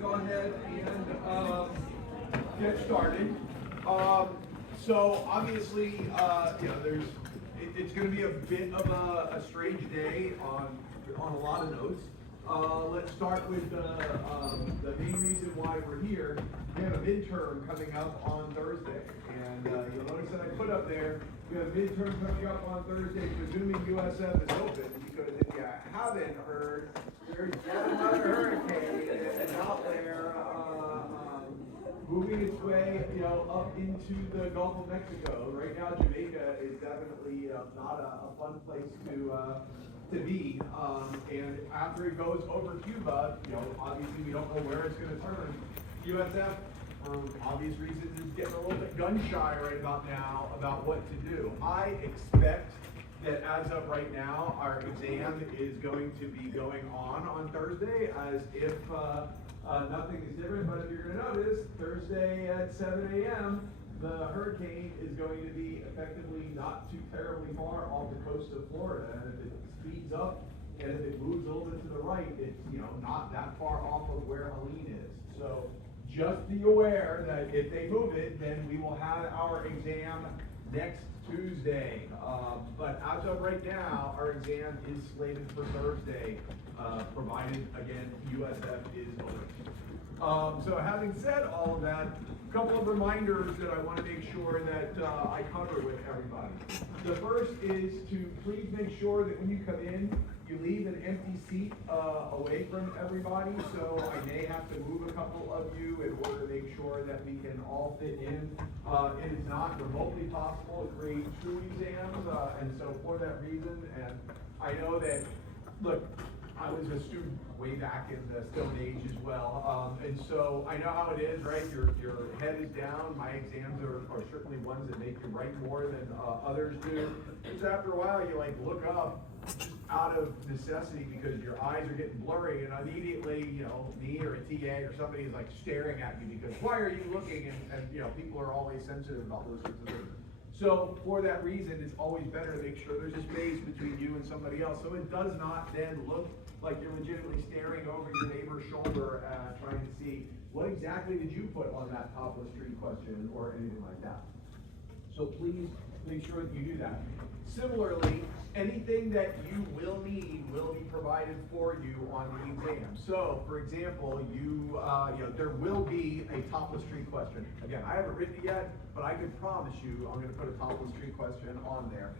go ahead and get started. So obviously, it's going to be a bit of a strange day on a lot of notes. Let's start with the main reason why we're here. We have a midterm coming up on Thursday, and you'll notice that I put up there, we have a midterm coming up on Thursday, presuming USF is open, because if you haven't heard, there's yet another hurricane out there moving its way, up into the Gulf of Mexico. Right now, Jamaica is definitely not a fun place to be. And after it goes over Cuba, obviously we don't know where it's going to turn. USF, for obvious reasons, is getting a little bit gun shy right about now about what to do. I expect that as of right now, our exam is going to be going on Thursday as if nothing is different. But if you're going to notice, Thursday at 7 a.m., the hurricane is going to be effectively not too terribly far off the coast of Florida. And if it speeds up and if it moves a little bit to the right, it's not that far off of where Helene is. So just be aware that if they move it, then we will have our exam next Tuesday. But as of right now, our exam is slated for Thursday, provided, again, USF is open. So having said all of that, a couple of reminders that I want to make sure that I cover with everybody. The first is to please make sure that when you come in, you leave an empty seat away from everybody. So I may have to move a couple of you in order to make sure that we can all fit in. It is not remotely possible to create true exams, and so for that reason, and I know that, look, I was a student way back in the Stone Age as well, and so I know how it is, right? Your head is down. My exams are certainly ones that make you write more than others do. So after a while, you look up just out of necessity because your eyes are getting blurry, and immediately, me or a TA or somebody is staring at you because why are you looking? And people are always sensitive about those sorts of things. So for that reason, it's always better to make sure there's a space between you and somebody else, so it does not then look like you're legitimately staring over your neighbor's shoulder, trying to see what exactly did you put on that top of the street question or anything like that. So please make sure that you do that. Similarly, anything that you will need will be provided for you on the exam. So, for example, there will be a top of the street question. Again, I haven't written it yet, but I can promise you I'm going to put a top of the street question on there.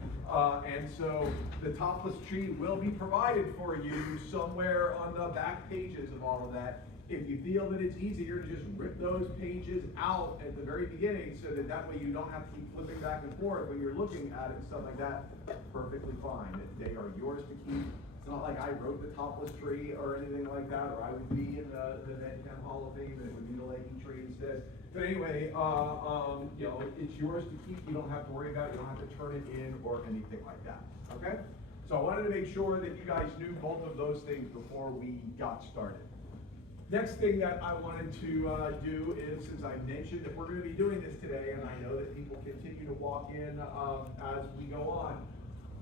And so the top of the street will be provided for you somewhere on the back pages of all of that. If you feel that it's easier to just rip those pages out at the very beginning so that way you don't have to keep flipping back and forth when you're looking at it and stuff like that, perfectly fine. They are yours to keep. It's not like I wrote the topless tree or anything like that, or I would be in the Medchem Hall of Fame and it would be the Leahy tree instead. But anyway, it's yours to keep. You don't have to worry about it. You don't have to turn it in or anything like that. Okay? So I wanted to make sure that you guys knew both of those things before we got started. Next thing that I wanted to do is, since I mentioned that we're going to be doing this today, and I know that people continue to walk in as we go on,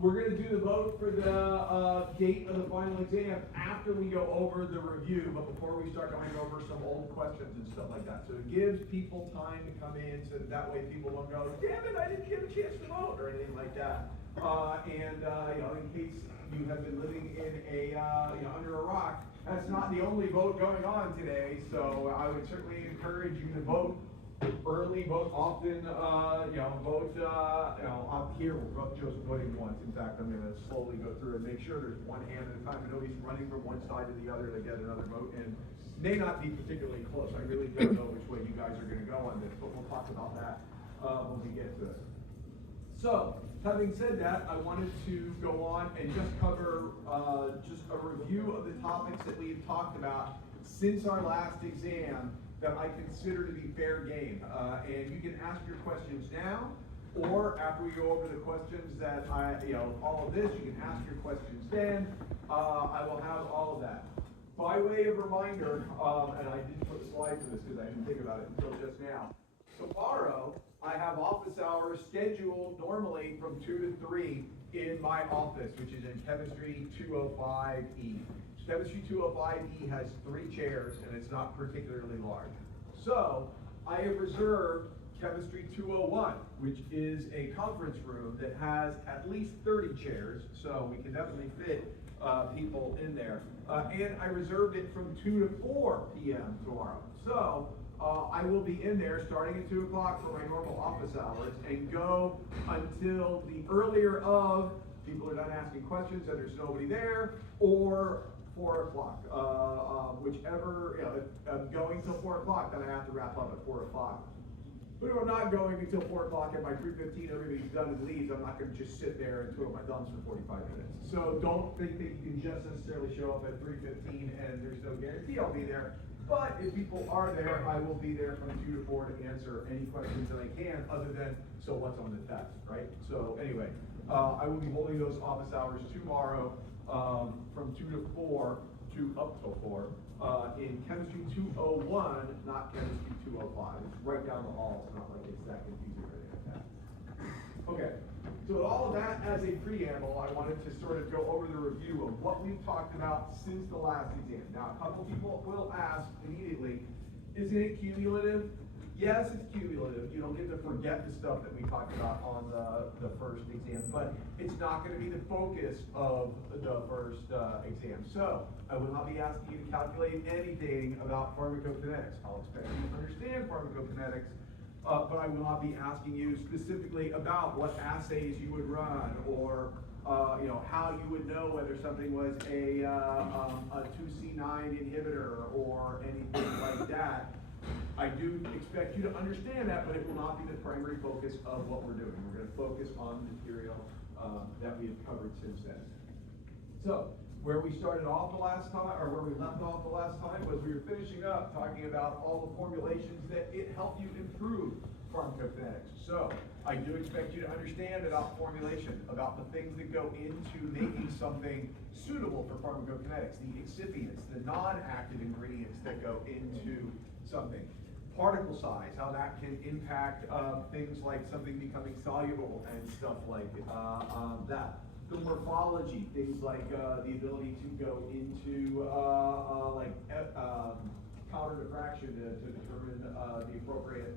we're going to do the vote for the date of the final exam after we go over the review, but before we start going over some old questions and stuff like that. So it gives people time to come in so that way people don't go, damn it, I didn't get a chance to vote, or anything like that. In case you have been living in under a rock, that's not the only vote going on today, so I would certainly encourage you to vote early, vote often, vote, up here, we'll vote Joseph voting once. In fact, I'm gonna slowly go through and make sure there's one hand at a time, and nobody's running from one side to the other to get another vote in. May not be particularly close, I really don't know which way you guys are gonna go on this, but we'll talk about that when we get to it. So, having said that, I wanted to go on and just cover just a review of the topics that we've talked about since our last exam that I consider to be fair game. And you can ask your questions now, or after we go over the questions that all of this, you can ask your questions then. I will have all of that. By way of reminder, and I didn't put a slide for this because I didn't think about it until just now. Tomorrow, I have office hours scheduled normally from 2 to 3 in my office, which is in Chemistry 205E. Chemistry 205E has 3 chairs and it's not particularly large. So I have reserved Chemistry 201, which is a conference room that has at least 30 chairs, so we can definitely fit people in there. And I reserved it from 2 to 4 p.m. tomorrow. So I will be in there starting at 2 o'clock for my normal office hours and go until the earlier of people are done asking questions and there's nobody there, or 4 o'clock. Whichever, if I'm going till 4 o'clock, then I have to wrap up at 4 o'clock. But if I'm not going until 4 o'clock at my 3:15, everybody's done and leaves, I'm not going to just sit there and twiddle my thumbs for 45 minutes. So don't think that you can just necessarily show up at 3:15 and there's no guarantee I'll be there. But if people are there, I will be there from 2 to 4 to answer any questions that I can, other than, so what's on the test, right? So anyway, I will be holding those office hours tomorrow from 2 to 4 to up till 4 in Chemistry 201, not Chemistry 205. It's right down the hall. It's not like it's that confusing or anything like that. Okay, so with all of that as a preamble, I wanted to sort of go over the review of what we've talked about since the last exam. Now, a couple people will ask immediately, isn't it cumulative? Yes, it's cumulative. You don't get to forget the stuff that we talked about on the first exam, but it's not going to be the focus of the first exam. So I will not be asking you to calculate anything about pharmacokinetics. I'll expect you to understand pharmacokinetics, but I will not be asking you specifically about what assays you would run, or how you would know whether something was a 2C9 inhibitor or anything like that. I do expect you to understand that, but it will not be the primary focus of what we're doing. We're going to focus on the material that we have covered since then. So, where we started off the last time, or where we left off the last time, was we were finishing up talking about all the formulations that it helped you improve pharmacokinetics. So, I do expect you to understand about formulation, about the things that go into making something suitable for pharmacokinetics, the excipients, the non-active ingredients that go into something. Particle size, how that can impact things like something becoming soluble and stuff like that. The morphology, things like the ability to go into powder diffraction to determine the appropriate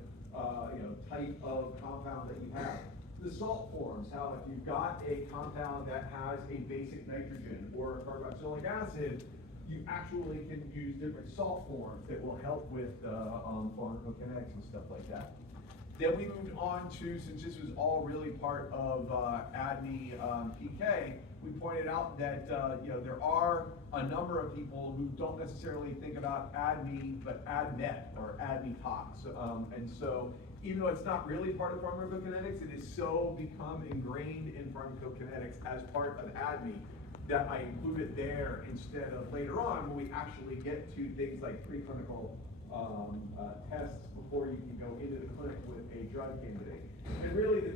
type of compound that you have. The salt forms, how if you've got a compound that has a basic nitrogen or a carboxylic acid, you actually can use different salt forms that will help with pharmacokinetics and stuff like that. Then we moved on to, since this was all really part of ADME PK, we pointed out that there are a number of people who don't necessarily think about ADME, but ADMET or ADME tox. And so, even though it's not really part of pharmacokinetics, it is so become ingrained in pharmacokinetics as part of ADME that I include it there instead of later on when we actually get to things like preclinical tests before you can go into the clinic with a drug candidate. And really the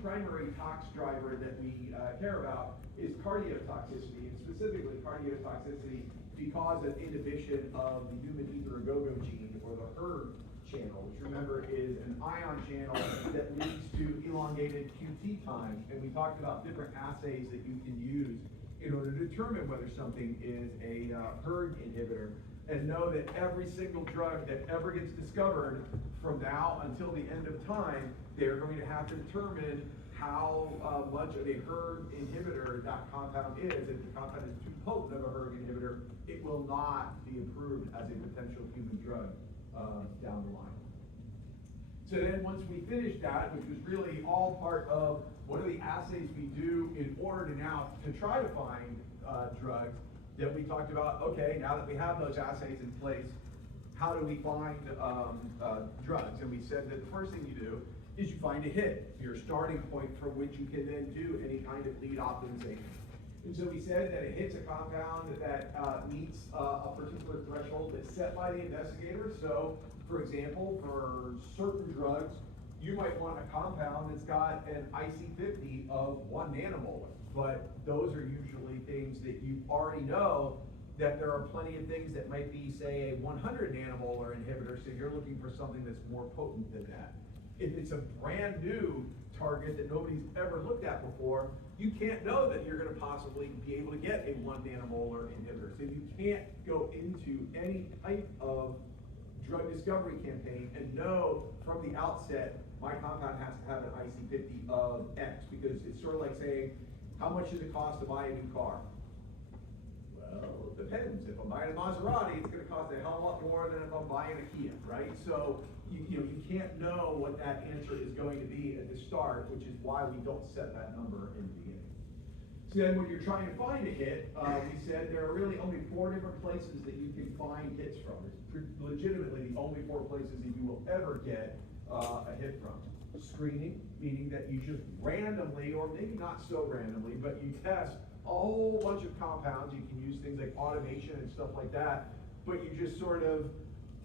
primary tox driver that we care about is cardiotoxicity, and specifically cardiotoxicity because of inhibition of the human ether-a-go-go gene, or the hERG channel, which remember is an ion channel that leads to elongated QT times. And we talked about different assays that you can use in order to determine whether something is a hERG inhibitor, and know that every single drug that ever gets discovered from now until the end of time, they're going to have to determine how much of a hERG inhibitor that compound is. If the compound is too potent of a hERG inhibitor, it will not be approved as a potential human drug down the line. So then once we finished that, which was really all part of what are the assays we do in order to now to try to find drugs, then we talked about, okay, now that we have those assays in place, how do we find drugs? And we said that the first thing you do is you find a hit, your starting point from which you can then do any kind of lead optimization. And so we said that it hits a compound that meets a particular threshold that's set by the investigator. So, for example, for certain drugs, you might want a compound that's got an IC50 of 1 nanomolar, but those are usually things that you already know that there are plenty of things that might be, say, a 100 nanomolar inhibitor, so you're looking for something that's more potent than that. If it's a brand new target that nobody's ever looked at before, you can't know that you're gonna possibly be able to get a 1 nanomolar inhibitor. So you can't go into any type of drug discovery campaign and know from the outset, my compound has to have an IC50 of X, because it's sort of like saying, how much does it cost to buy a new car? Well, it depends. If I'm buying a Maserati, it's gonna cost a hell of a lot more than if I'm buying a Kia, right? So, you can't know what that answer is going to be at the start, which is why we don't set that number in the beginning. So then when you're trying to find a hit, we said there are really only 4 different places that you can find hits from. It's legitimately the only 4 places that you will ever get a hit from. Screening, meaning that you just randomly, or maybe not so randomly, but you test a whole bunch of compounds. You can use things like automation and stuff like that, but you just sort of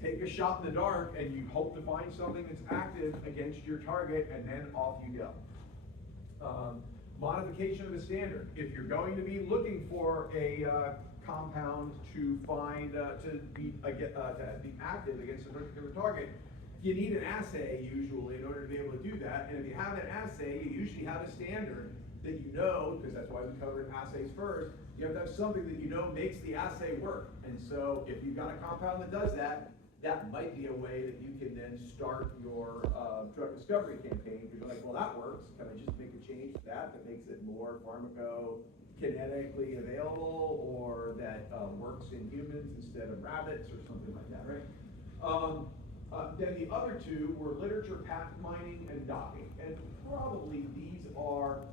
take a shot in the dark and you hope to find something that's active against your target, and then off you go. Modification of the standard. If you're going to be looking for a compound to find, to be active against a particular target, you need an assay usually in order to be able to do that. And if you have an assay, you usually have a standard that you know, because that's why we covered assays first. You have to have something that you know makes the assay work. And so if you've got a compound that does that, that might be a way that you can then start your drug discovery campaign. Because you're like, well, that works. Can I just make a change to that makes it more pharmacokinetically available, or that works in humans instead of rabbits, or something like that, right? Then the other 2 were literature, patent mining, and docking. And probably these are,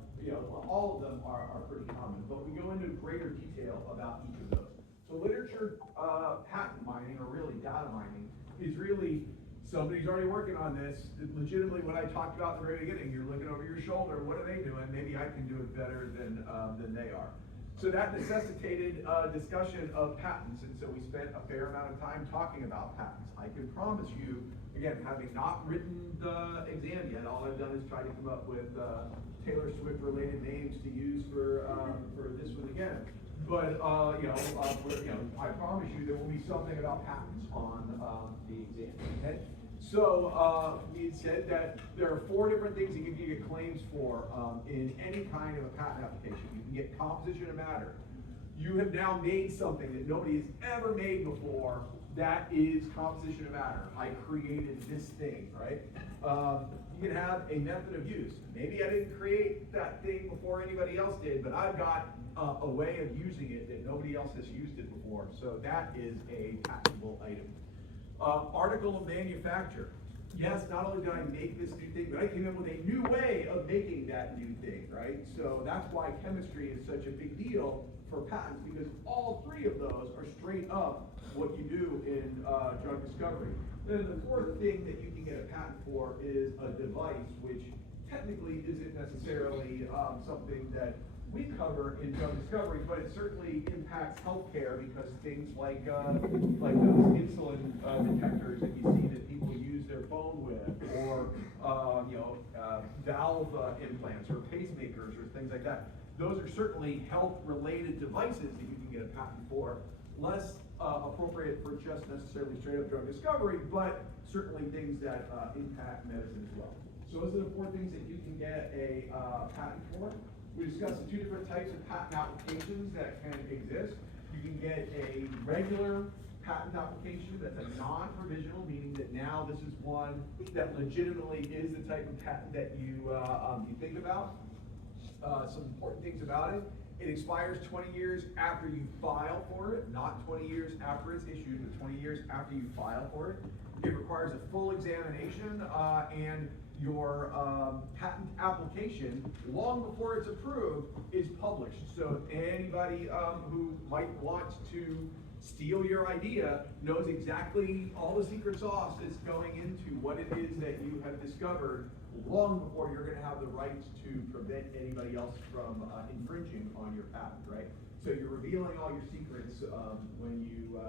all of them are pretty common, but we go into greater detail about each of those. So literature patent mining, or really data mining, is really somebody's already working on this. Legitimately, what I talked about at the very beginning, you're looking over your shoulder, what are they doing? Maybe I can do it better than they are. So that necessitated discussion of patents, and so we spent a fair amount of time talking about patents. I can promise you, again, having not written the exam yet, all I've done is try to come up with Taylor Swift related names to use for this one again. But I promise you there will be something about patents on the exam. Okay? So we had said that there are 4 different things that you can get claims for in any kind of a patent application. You can get composition of matter. You have now made something that nobody has ever made before. That is composition of matter. I created this thing, right? You can have a method of use. Maybe I didn't create that thing before anybody else did, but I've got a way of using it that nobody else has used it before. So that is a patentable item. Article of manufacture. Yes, not only did I make this new thing, but I came up with a new way of making that new thing, right? So that's why chemistry is such a big deal for patents, because all 3 of those are straight up what you do in drug discovery. Then the 4th thing that you can get a patent for is a device, which technically isn't necessarily something that we cover in drug discovery, but it certainly impacts healthcare, because things like those insulin detectors that you see that people use their phone with, or valve implants or pacemakers or things like that. Those are certainly health-related devices that you can get a patent for. Less appropriate for just necessarily straight-up drug discovery, but certainly things that impact medicine as well. So those are the 4 things that you can get a patent for. We discussed the 2 different types of patent applications that can exist. You can get a regular patent application that's a non-provisional, meaning that now this is one that legitimately is the type of patent that you think about. Some important things about it. It expires 20 years after you file for it, not 20 years after it's issued, but 20 years after you file for it. It requires a full examination, and your patent application, long before it's approved, is published. So anybody who might want to steal your idea knows exactly all the secret sauce that's going into what it is that you have discovered, long before you're going to have the rights to prevent anybody else from infringing on your patent, right? So you're revealing all your secrets when you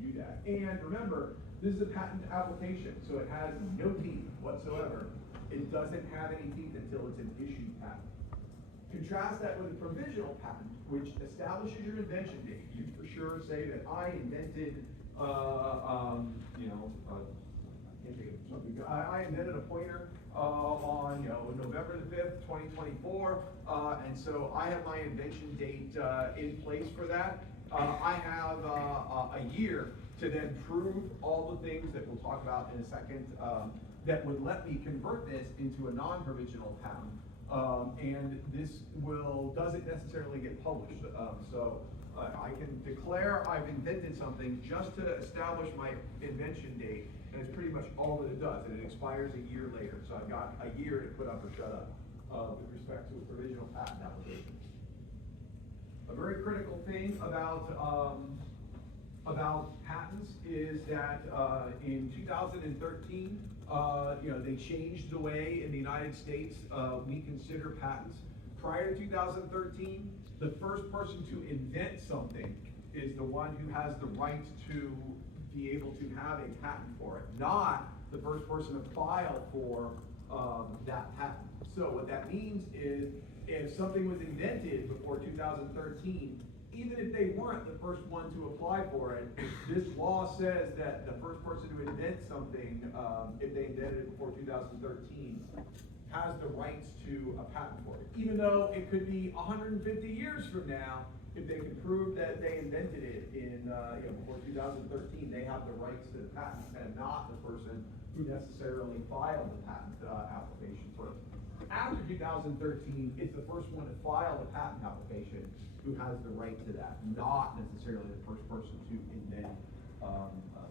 do that. And remember, this is a patent application, so it has no teeth whatsoever. It doesn't have any teeth until it's an issued patent. Contrast that with a provisional patent, which establishes your invention date. You for sure say that I invented, I invented a pointer on November the 5th, 2024, and so I have my invention date in place for that. I have a year to then prove all the things that we'll talk about in a second that would let me convert this into a non-provisional patent. And this doesn't necessarily get published. So I can declare I've invented something just to establish my invention date, and it's pretty much all that it does, and it expires a year later. So I've got a year to put up or shut up with respect to a provisional patent application. A very critical thing about patents is that in 2013, they changed the way in the United States we consider patents. Prior to 2013, the first person to invent something is the one who has the right to be able to have a patent for it, not the first person to file for that patent. So what that means is if something was invented before 2013, even if they weren't the first one to apply for it, this law says that the first person to invent something, if they invented it before 2013, has the rights to a patent for it. Even though it could be 150 years from now, if they can prove that they invented it in before 2013, they have the rights to the patent, and not the person who necessarily filed the patent application first. After 2013, it's the first one to file the patent application who has the right to that, not necessarily the first person to invent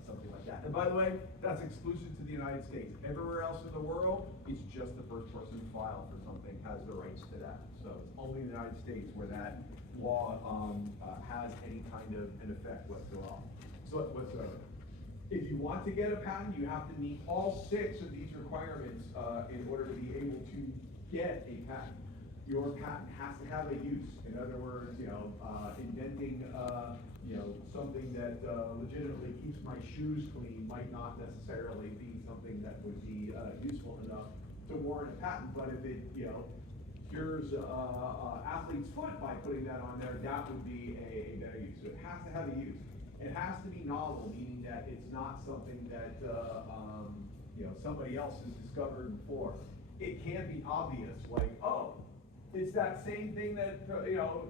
something like that. And by the way, that's exclusive to the United States. Everywhere else in the world, it's just the first person to file for something has the rights to that. So it's only in the United States where that law has any kind of an effect whatsoever. If you want to get a patent, you have to meet all 6 of these requirements in order to be able to get a patent. Your patent has to have a use. In other words, inventing something that legitimately keeps my shoes clean might not necessarily be something that would be useful enough to warrant a patent. But if it cures athlete's foot by putting that on there, that would be a better use. So it has to have a use. It has to be novel, meaning that it's not something that somebody else has discovered before. It can be obvious, like, oh, it's that same thing that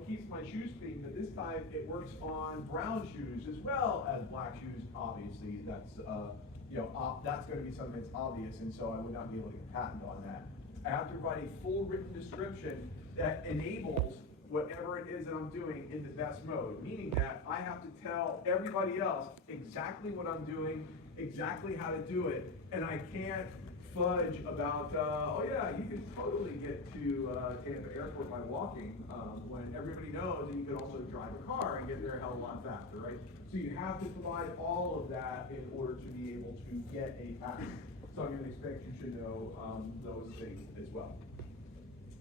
keeps my shoes clean, but this time it works on brown shoes as well as black shoes. Obviously, that's going to be something that's obvious, and so I would not be able to get a patent on that. I have to provide a full written description that enables whatever it is that I'm doing in the best mode, meaning that I have to tell everybody else exactly what I'm doing, exactly how to do it, and I can't fudge about, oh yeah, you can totally get to Tampa Airport by walking, when everybody knows that you can also drive a car and get there a hell of a lot faster, right? So you have to provide all of that in order to be able to get a patent. So I'm going to expect you should know those things as well.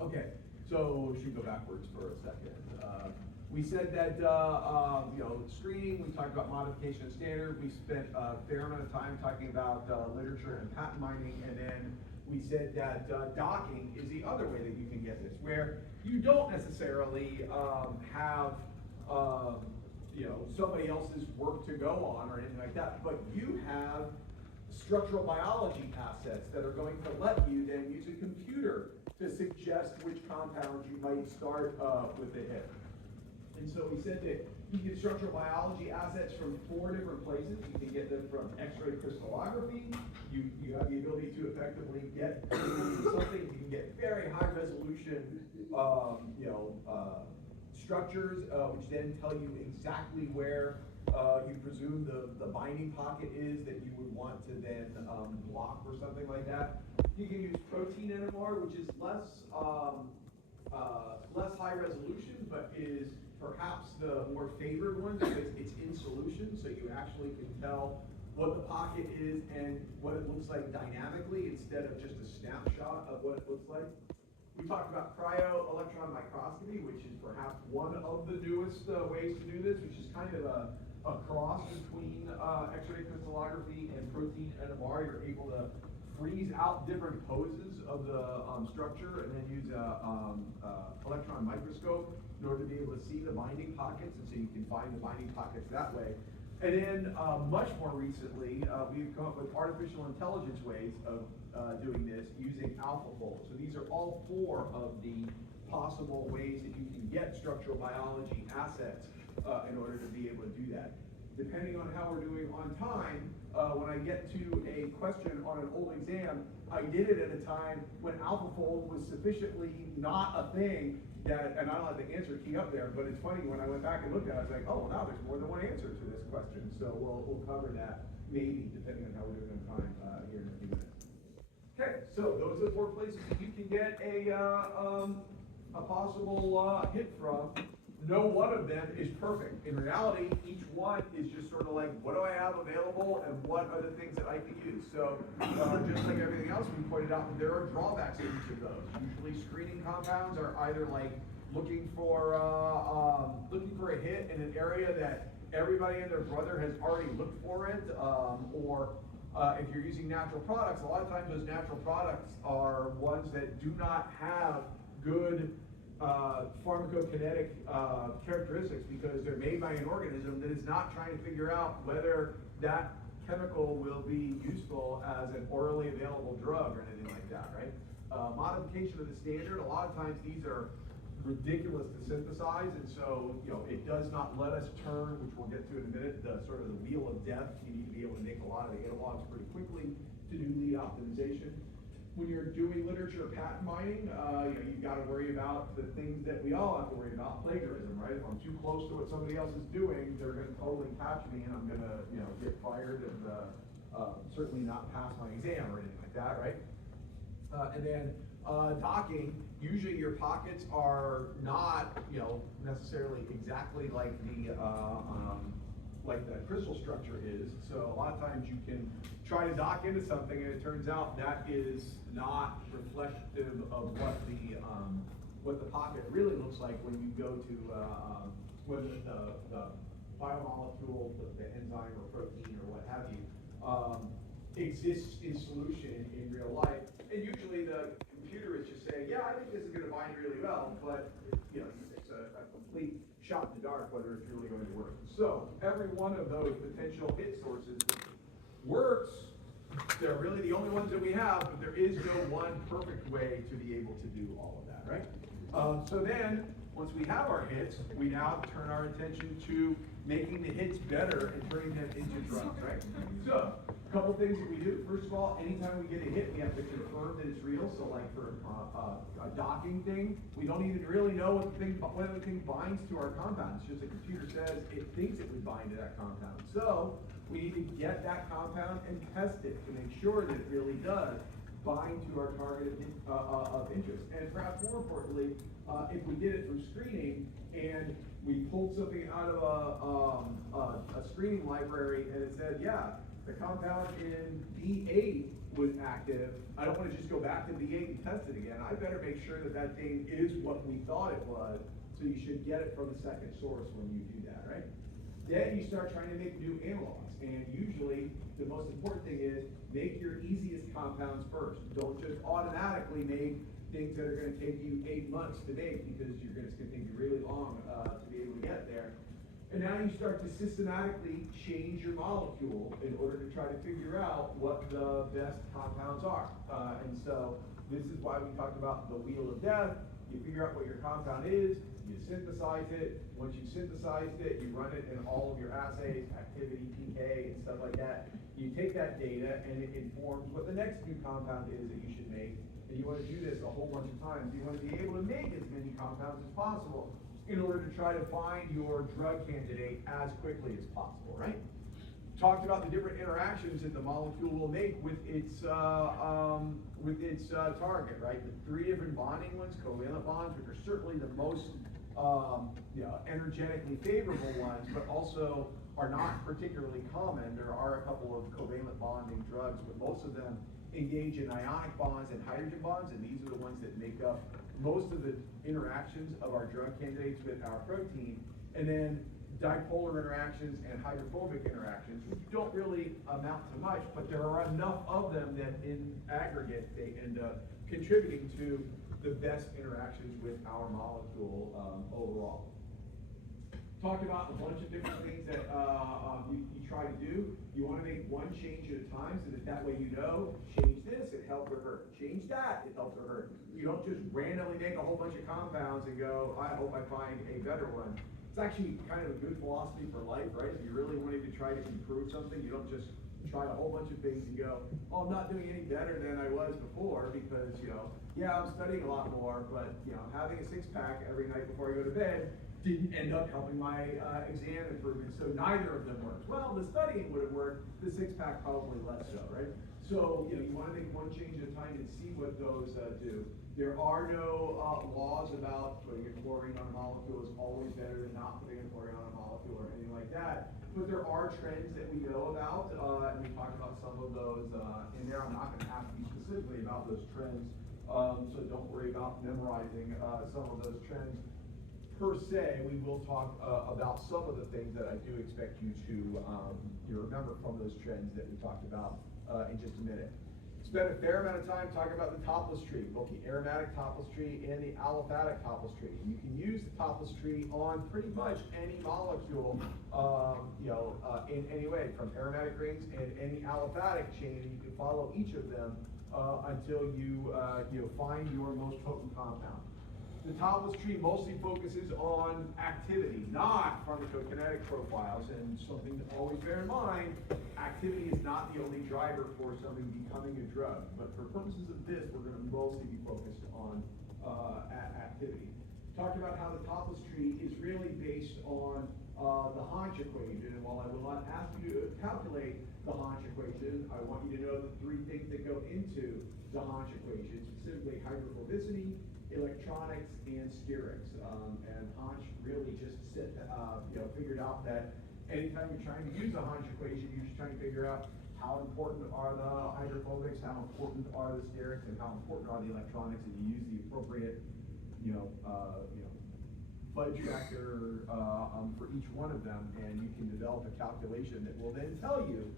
Okay, so we should go backwards for a second. We said that, screening, we talked about modification of standard, we spent a fair amount of time talking about literature and patent mining, and then we said that docking is the other way that you can get this, where you don't necessarily have somebody else's work to go on or anything like that, but you have structural biology assets that are going to let you then use a computer to suggest which compounds you might start with a hit. And so we said that you get structural biology assets from 4 different places. You can get them from X-ray crystallography. You have the ability to effectively get something. You can get very high resolution, structures, which then tell you exactly where you presume the binding pocket is that you would want to then block or something like that. You can use protein NMR, which is less high resolution, but is perhaps the more favored one because it's in solution, so you actually can tell what the pocket is and what it looks like dynamically instead of just a snapshot of what it looks like. We talked about cryo-electron microscopy, which is perhaps one of the newest ways to do this, which is kind of a cross between X-ray crystallography and protein NMR. You're able to freeze out different poses of the structure and then use a electron microscope in order to be able to see the binding pockets, and so you can find the binding pockets that way. And then much more recently, we've come up with artificial intelligence ways of doing this using AlphaFold. So these are all 4 of the possible ways that you can get structural biology assets in order to be able to do that. Depending on how we're doing on time, when I get to a question on an old exam, I did it at a time when AlphaFold was sufficiently not a thing that, and I don't have the answer key up there, but it's funny, when I went back and looked at it, I was like, oh, well, now there's more than one answer to this question. So we'll cover that, maybe, depending on how we're doing on time here in a few minutes. Okay, so those are the 4 places that you can get a possible hit from. No one of them is perfect. In reality, each one is just sort of like, what do I have available and what are the things that I can use? So just like everything else we pointed out, there are drawbacks to each of those. Usually screening compounds are either like looking for a hit in an area that everybody and their brother has already looked for it, or if you're using natural products, a lot of times those natural products are ones that do not have good pharmacokinetic characteristics, because they're made by an organism that is not trying to figure out whether that chemical will be useful as an orally available drug or anything like that, right? Modification of the standard, a lot of times these are ridiculous to synthesize, and so it does not let us turn, which we'll get to in a minute, the sort of the wheel of death. You need to be able to make a lot of the analogs pretty quickly to do lead optimization. When you're doing literature patent mining, you've got to worry about the things that we all have to worry about, plagiarism, right? If I'm too close to what somebody else is doing, they're going to totally catch me, and I'm going to, get fired and certainly not pass my exam or anything like that, right? And then docking, usually your pockets are not, necessarily exactly like the crystal structure is. So a lot of times you can try to dock into something, and it turns out that is not reflective of what the pocket really looks like when you go to when the biomolecule, the enzyme or protein or what have you, exists in solution in real life. And usually the computer is just saying, yeah, I think this is going to bind really well, but it's a complete shot in the dark whether it's really going to work. So every one of those potential hit sources works. They're really the only ones that we have, but there is no one perfect way to be able to do all of that, right? So then, once we have our hits, we now turn our attention to making the hits better and turning them into drugs, right? So, a couple things that we do. First of all, anytime we get a hit, we have to confirm that it's real. So like for a docking thing, we don't even really know whether the thing binds to our compound. It's just the computer says it thinks it would bind to that compound. So we need to get that compound and test it to make sure that it really does bind to our target of interest. And perhaps more importantly, if we did it through screening and we pulled something out of a screening library and it said, yeah, the compound in B8 was active, I don't want to just go back to B8 and test it again. I better make sure that that thing is what we thought it was, so you should get it from a second source when you do that, right? Then you start trying to make new analogs, and usually the most important thing is make your easiest compounds first. Don't just automatically make things that are going to take you 8 months to make, because it's going to take you really long to be able to get there. And now you start to systematically change your molecule in order to try to figure out what the best compounds are. And so this is why we talked about the wheel of death. You figure out what your compound is, you synthesize it. Once you've synthesized it, you run it in all of your assays, activity, PK, and stuff like that. You take that data and it informs what the next new compound is that you should make. And you want to do this a whole bunch of times. You want to be able to make as many compounds as possible in order to try to find your drug candidate as quickly as possible, right? Talked about the different interactions that the molecule will make with its target, right? The 3 different bonding ones, covalent bonds, which are certainly the most energetically favorable ones, but also are not particularly common. There are a couple of covalent bonding drugs, but most of them engage in ionic bonds and hydrogen bonds, and these are the ones that make up most of the interactions of our drug candidates with our protein. And then dipolar interactions and hydrophobic interactions, which don't really amount to much, but there are enough of them that in aggregate they end up contributing to the best interactions with our molecule overall. Talked about a bunch of different things that you try to do. You want to make one change at a time so that way you know, change this, it helped or hurt. Change that, it helped or hurt. You don't just randomly make a whole bunch of compounds and go, I hope I find a better one. It's actually kind of a good philosophy for life, right? If you're really wanting to try to improve something, you don't just try a whole bunch of things and go, oh, I'm not doing any better than I was before because, yeah, I'm studying a lot more, but, having a six-pack every night before I go to bed didn't end up helping my exam improvement, so neither of them worked. Well, the studying would have worked, the six-pack probably less so, right? So, you want to make one change at a time and see what those do. There are no laws about putting a chlorine on a molecule is always better than not putting a chlorine on a molecule or anything like that. But there are trends that we know about, and we talked about some of those in there. I'm not going to ask you specifically about those trends, so don't worry about memorizing some of those trends. Per se, we will talk about some of the things that I do expect you to remember from those trends that we talked about in just a minute. Spent a fair amount of time talking about the topless tree, both the aromatic topless tree and the aliphatic topless tree. You can use the topless tree on pretty much any molecule, in any way, from aromatic rings and any aliphatic chain, and you can follow each of them until you find your most potent compound. The topless tree mostly focuses on activity, not pharmacokinetic profiles, and something to always bear in mind, activity is not the only driver for something becoming a drug, but for purposes of this, we're going to mostly be focused on activity. Talked about how the topless tree is really based on the Hansch equation, and while I will not ask you to calculate the Hansch equation, I want you to know the three things that go into the Hansch equation, specifically hydrophobicity, electronics, and sterics. And Hansch really just figured out that anytime you're trying to use a Hansch equation, you're just trying to figure out how important are the hydrophobics, how important are the sterics, and how important are the electronics, and you use the appropriate, fudge factor for each one of them, and you can develop a calculation that will then tell you,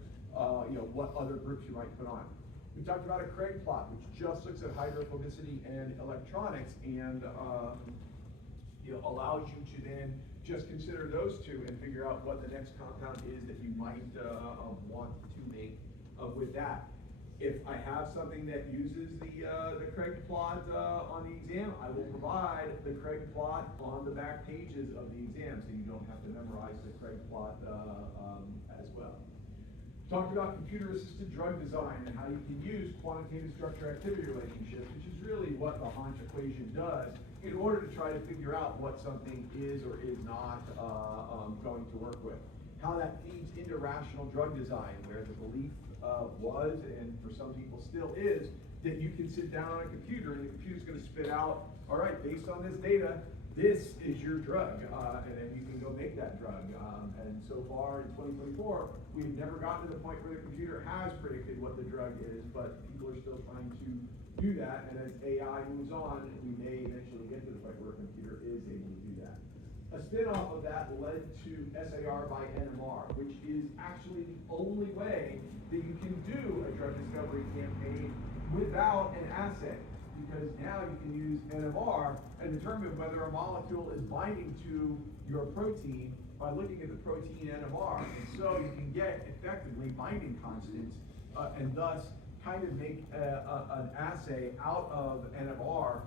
what other groups you might put on. We talked about a Craig plot, which just looks at hydrophobicity and electronics, and allows you to then just consider those two and figure out what the next compound is that you might want to make with that. If I have something that uses the Craig plot on the exam, I will provide the Craig plot on the back pages of the exam, so you don't have to memorize the Craig plot as well. Talked about computer-assisted drug design and how you can use quantitative structure-activity relationships, which is really what the Hansch equation does, in order to try to figure out what something is or is not going to work with. How that feeds into rational drug design, where the belief was, and for some people still is, that you can sit down on a computer and the computer's going to spit out, all right, based on this data, this is your drug, and then you can go make that drug. And so far in 2024, we've never gotten to the point where the computer has predicted what the drug is, but people are still trying to do that, and as AI moves on, we may eventually get to the point where a computer is able to do that. A spin-off of that led to SAR by NMR, which is actually the only way that you can do a drug discovery campaign without an assay, because now you can use NMR and determine whether a molecule is binding to your protein by looking at the protein NMR. And so you can get effectively binding constants and thus kind of make an assay out of NMR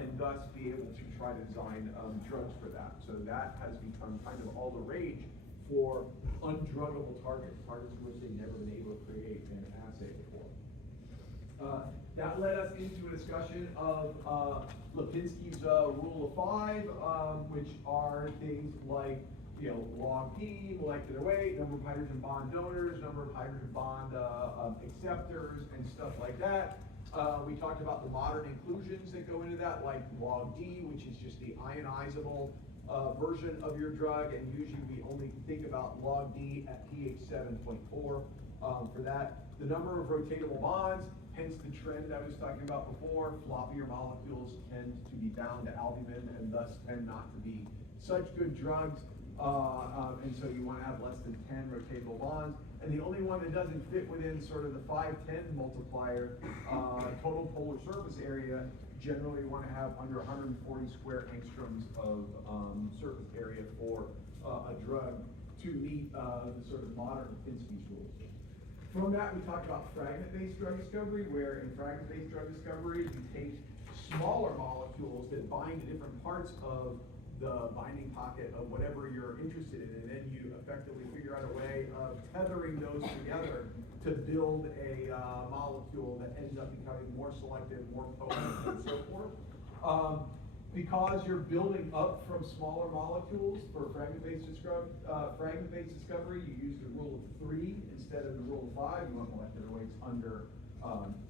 and thus be able to try to design drugs for that. So that has become kind of all the rage for undruggable targets, targets for which they've never been able to create an assay before. That led us into a discussion of Lipinski's rule of five, which are things like log P, molecular weight, number of hydrogen bond donors, number of hydrogen bond acceptors, and stuff like that. We talked about the modern inclusions that go into that, like log D, which is just the ionizable version of your drug, and usually we only think about log D at pH 7.4 for that. The number of rotatable bonds, hence the trend I was talking about before, floppier molecules tend to be bound to albumin and thus tend not to be such good drugs. And so you want to have less than 10 rotatable bonds. And the only one that doesn't fit within sort of the 5-10 multiplier, total polar surface area, generally want to have under 140 square angstroms of surface area for a drug to meet the sort of modern Pinsky's rules. From that, we talked about fragment-based drug discovery, where in fragment-based drug discovery, you take smaller molecules that bind to different parts of the binding pocket of whatever you're interested in, and then you effectively figure out a way of tethering those together to build a molecule that ends up becoming more selective, more potent, and so forth. Because you're building up from smaller molecules for fragment-based discovery, you use the rule of 3 instead of the rule of 5. You want molecular weights under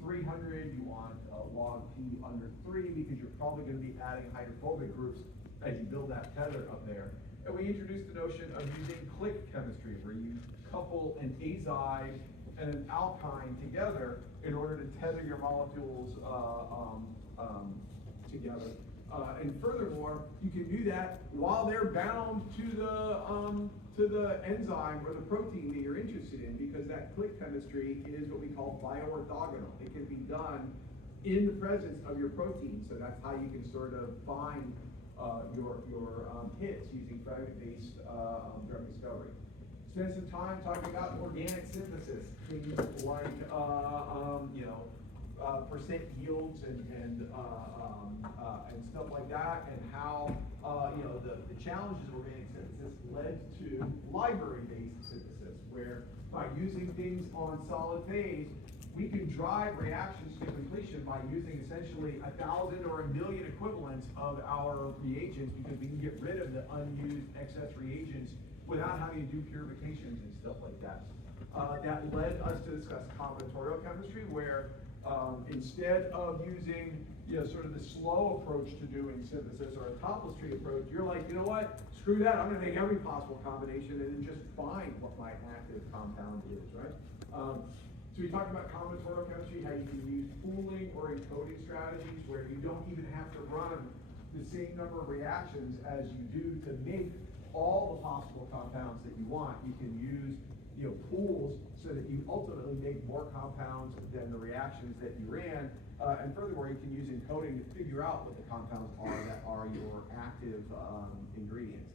300. You want log P under 3 because you're probably going to be adding hydrophobic groups as you build that tether up there. And we introduced the notion of using click chemistry, where you couple an azide and an alkyne together in order to tether your molecules together. And furthermore, you can do that while they're bound to the enzyme or the protein that you're interested in, because that click chemistry is what we call bioorthogonal. It can be done in the presence of your protein, so that's how you can sort of find your hits using fragment-based drug discovery. Spend some time talking about organic synthesis, things like percent yields and stuff like that, and how the challenges of organic synthesis led to library-based synthesis, where by using things on solid phase, we can drive reactions to completion by using essentially 1,000 or 1,000,000 equivalents of our reagents, because we can get rid of the unused excess reagents without having to do purifications and stuff like that. That led us to discuss combinatorial chemistry, where instead of using sort of the slow approach to doing synthesis or a topless tree approach, you're like, you know what, screw that, I'm going to make every possible combination and then just find what my active compound is, right? So we talked about combinatorial chemistry, how you can use pooling or encoding strategies where you don't even have to run the same number of reactions as you do to make all the possible compounds that you want. You can use pools so that you ultimately make more compounds than the reactions that you ran. And furthermore, you can use encoding to figure out what the compounds are that are your active ingredients.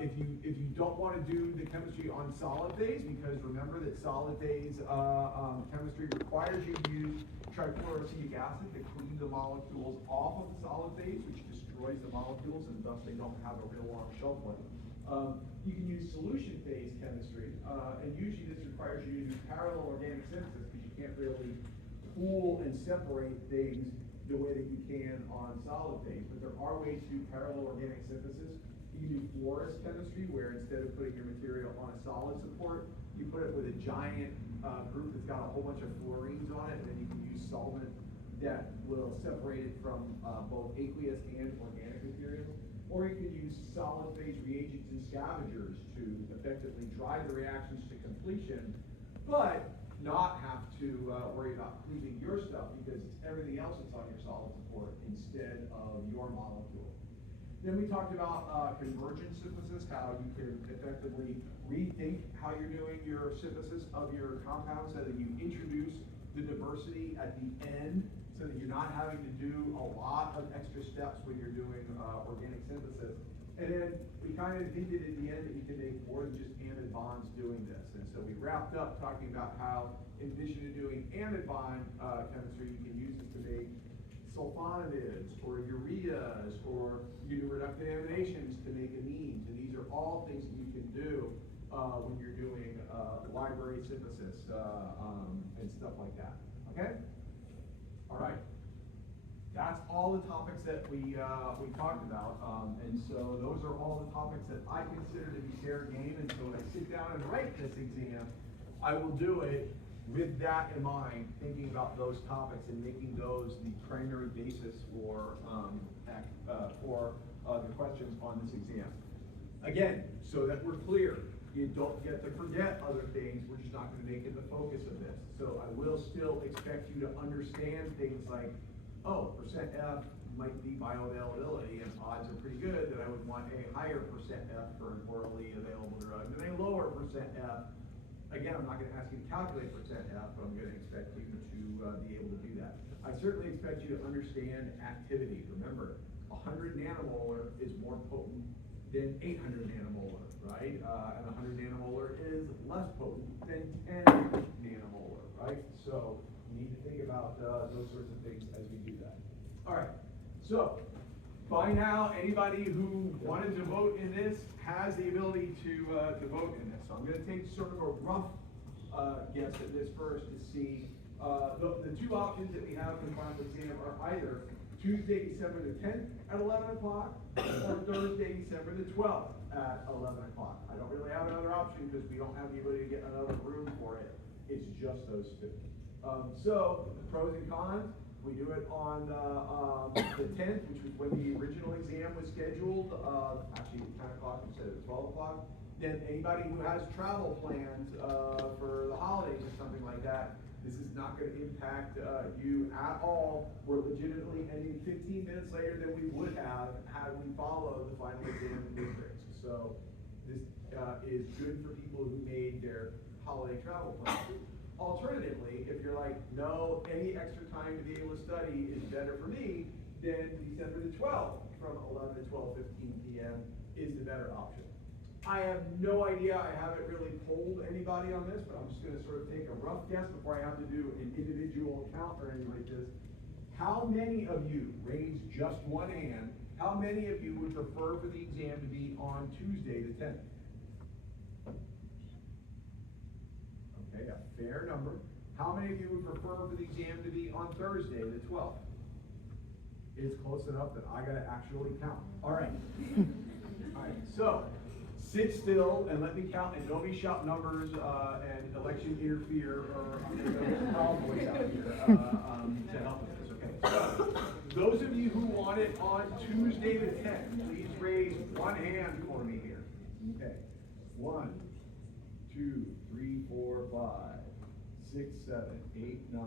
If you don't want to do the chemistry on solid phase, because remember that solid phase chemistry requires you to use trichloroacetic acid to clean the molecules off of the solid phase, which destroys the molecules, and thus they don't have a real long shelf life. You can use solution phase chemistry, and usually this requires you to do parallel organic synthesis, because you can't really pool and separate things the way that you can on solid phase. But there are ways to do parallel organic synthesis. You can do fluorous chemistry, where instead of putting your material on a solid support, you put it with a giant group that's got a whole bunch of fluorines on it, and then you can use solvent that will separate it from both aqueous and organic materials. Or you can use solid phase reagents and scavengers to effectively drive the reactions to completion, but not have to worry about cleaving your stuff, because it's everything else that's on your solid support instead of your molecule. Then we talked about convergent synthesis, how you can effectively rethink how you're doing your synthesis of your compounds, so that you introduce the diversity at the end, so that you're not having to do a lot of extra steps when you're doing organic synthesis. And then we kind of hinted at the end that you can make more than just amide bonds doing this. And so we wrapped up talking about how, in addition to doing amide bond chemistry, you can use this to make sulfonamides or ureas, or you do reductive aminations to make amines. And these are all things that you can do when you're doing library synthesis and stuff like that. Okay? All right. That's all the topics that we talked about, and so those are all the topics that I consider to be fair game. And so when I sit down and write this exam, I will do it with that in mind, thinking about those topics and making those the primary basis for the questions on this exam. Again, so that we're clear, you don't get to forget other things. We're just not going to make it the focus of this. So I will still expect you to understand things like, oh, percent F might be bioavailability, and odds are pretty good that I would want a higher percent F for an orally available drug than a lower percent F. Again, I'm not going to ask you to calculate percent F, but I'm going to expect you to be able to do that. I certainly expect you to understand activity. Remember, 100 nanomolar is more potent than 800 nanomolar, right? And 100 nanomolar is less potent than 10 nanomolar, right? So you need to think about those sorts of things as we do that. All right, so by now, anybody who wanted to vote in this has the ability to vote in this. So I'm going to take sort of a rough guess at this first to see the two options that we have for the final exam are either Tuesday, December the 10th at 11 o'clock or Thursday, December the 12th at 11 o'clock. I don't really have another option because we don't have the ability to get another room for it. It's just those two. So pros and cons. We do it on the 10th, which was when the original exam was scheduled, actually at 10 o'clock instead of 12 o'clock. Then anybody who has travel plans for the holidays or something like that, this is not going to impact you at all. We're legitimately ending 15 minutes later than we would have had we followed the final exam districts. So this is good for people who made their holiday travel plans. Alternatively, if you're like, no, any extra time to be able to study is better for me, then December the 12th from 11 to 12:15 p.m. is the better option. I have no idea, I haven't really polled anybody on this, but I'm just gonna sort of take a rough guess before I have to do an individual count or anything like this. How many of you, raise just one hand, how many of you would prefer for the exam to be on Tuesday the 10th? Okay, a fair number. How many of you would prefer for the exam to be on Thursday the 12th? It's close enough that I gotta actually count. All right. All right, so sit still and let me count, and nobody shout numbers and election interfere, or I'm gonna go to cowboys out here to help with this, okay? So, those of you who want it on Tuesday the 10th, please raise one hand for me here. Okay, 1, 2, 3, 4, 5, 6, 7, 8, 9,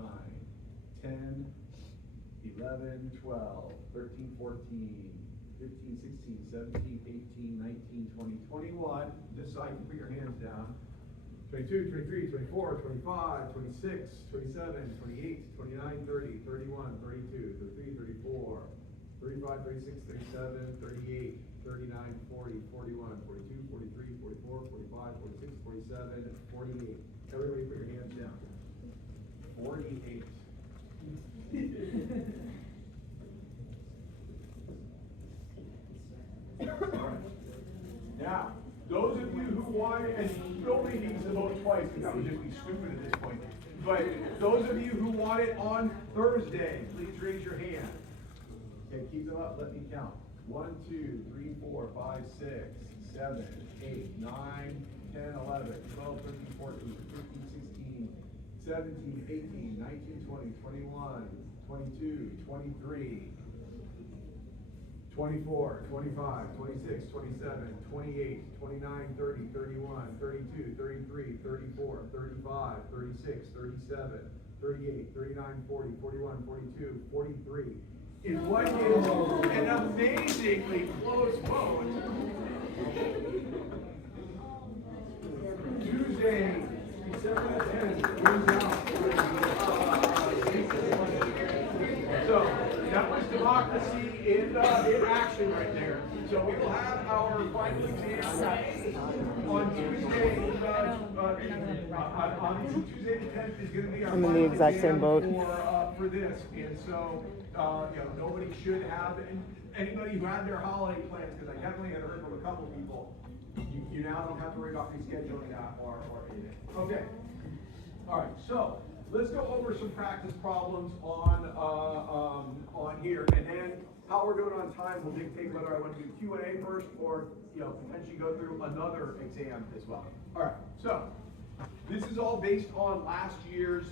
10, 11, 12, 13, 14, 15, 16, 17, 18, 19, 20, 21. This side, you put your hands down. 22, 23, 24, 25, 26, 27, 28, 29, 30, 31, 32, 33, 34, 35, 36, 37, 38, 39, 40, 41, 42, 43, 44, 45, 46, 47, 48. Everybody put your hands down. 48. All right. Now, those of you who want it, and nobody needs to vote twice because that would just be stupid at this point. But those of you who want it on Thursday, please raise your hand. Okay, keep them up. Let me count. 1, 2, 3, 4, 5, 6, 7, 8, 9, 10, 11, 12, 13, 14, 15, 16, 17, 18, 19, 20, 21, 22, 23, 24, 25, 26, 27, 28, 29, 30, 31, 32, 33, 34, 35, 36, 37, 38, 39, 40, 41, 42, 43. In what is an amazingly close vote. Tuesday, December 10th, goes out. So, that was democracy in action right there. So we will have our final exam on Tuesday. On Tuesday the 10th is going to be our final exam for this. And so, nobody should have, and anybody who had their holiday plans, because I definitely had heard from a couple people, you now don't have to worry about rescheduling that or anything. Okay. All right. So let's go over some practice problems on here, and then how we're doing on time will dictate whether I want to do Q&A first or potentially go through another exam as well. All right. So this is all based on last year's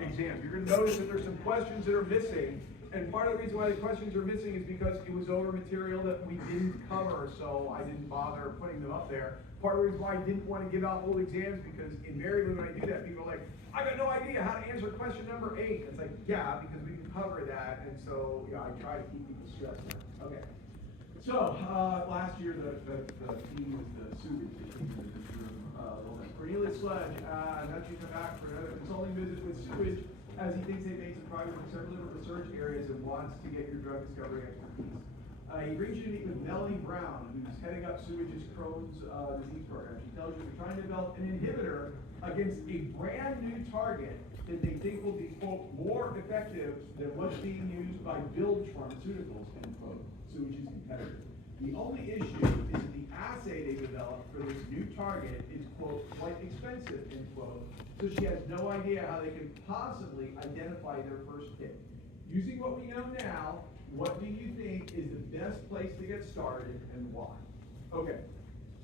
exam. You're going to notice that there's some questions that are missing. And part of the reason why the questions are missing is because it was over material that we didn't cover, so I didn't bother putting them up there. Part of the reason why I didn't want to give out old exams, because invariably when I do that, people are like, I got no idea how to answer question number 8. It's like, yeah, because we can cover that, and so I try to keep people stressed. Okay. So last year the theme was the sewage issue in this room. Cornelius Sledge, and that's you come back for another consulting visit with sewage as he thinks they made some progress in several different research areas and wants to get your drug discovery expertise. He brings you to meet with Melanie Brown, who's heading up Sewage's Crohn's disease program. She tells you they're trying to develop an inhibitor against a brand new target that they think will be, quote, more effective than what's being used by Bilge Pharmaceuticals, end quote, Sewage's competitor. The only issue is that the assay they developed for this new target is, quote, quite expensive, end quote, so she has no idea how they can possibly identify their first hit. Using what we know now, what do you think is the best place to get started and why? Okay,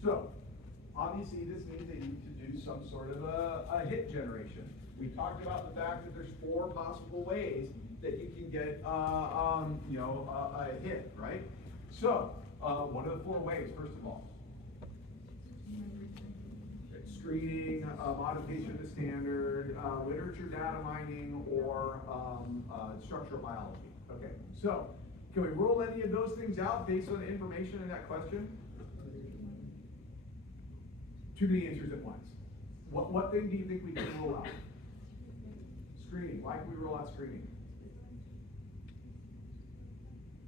so obviously this means they need to do some sort of a hit generation. We talked about the fact that there's 4 possible ways that you can get a hit, right? So what are the 4 ways, first of all? Screening, modification of the standard, literature data mining, or structural biology. Okay, so can we rule any of those things out based on the information in that question? Too many answers at once. What thing do you think we can rule out? Screening. Why can we rule out screening?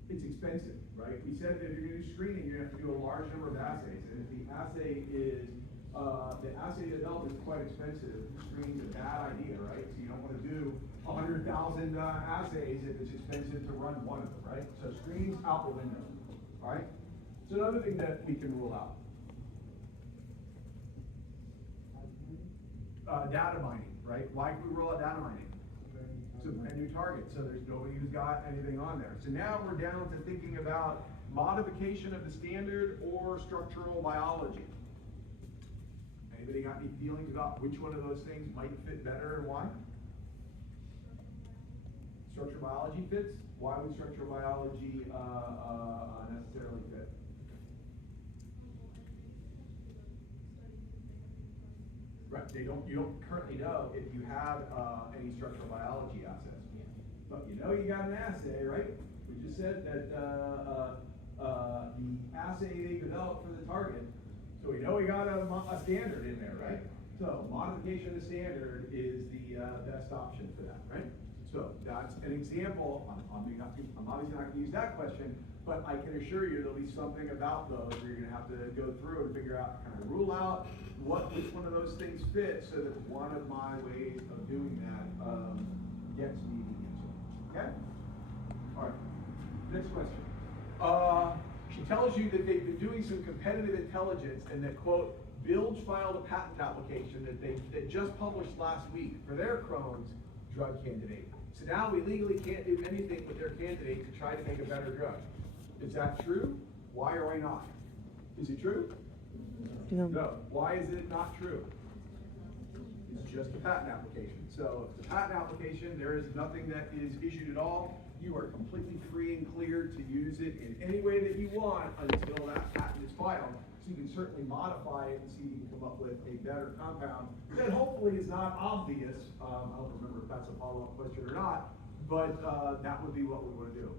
It's expensive, right? We said that if you're going to do screening, you're going to have to do a large number of assays, and if the assay developed is quite expensive, screening's a bad idea, right? So you don't want to do 100,000 assays if it's expensive to run one of them, right? So screening's out the window, all right? So another thing that we can rule out. Data mining, right? Why can we rule out data mining? It's a brand new target, so there's nobody who's got anything on there. So now we're down to thinking about modification of the standard or structural biology. Anybody got any feelings about which one of those things might fit better and why? Structural biology fits? Why would structural biology necessarily fit? Right, you don't currently know if you have any structural biology assays. But you know you got an assay, right? We just said that the assay they developed for the target, so we know we got a standard in there, right? So modification of the standard is the best option for that, right? So that's an example. I'm obviously not going to use that question, but I can assure you there'll be something about those where you're going to have to go through and figure out, kind of rule out which one of those things fits so that one of my ways of doing that gets me the answer. Okay? All right. Next question. She tells you that they've been doing some competitive intelligence and that, quote, Bilge filed a patent application that just published last week for their Crohn's drug candidate. So now we legally can't do anything with their candidate to try to make a better drug. Is that true? Why or why not? Is it true? No. Why is it not true? It's just a patent application. So if it's a patent application, there is nothing that is issued at all. You are completely free and clear to use it in any way that you want until that patent is filed. So you can certainly modify it and see if you can come up with a better compound that hopefully is not obvious. I don't remember if that's a follow-up question or not, but that would be what we want to do.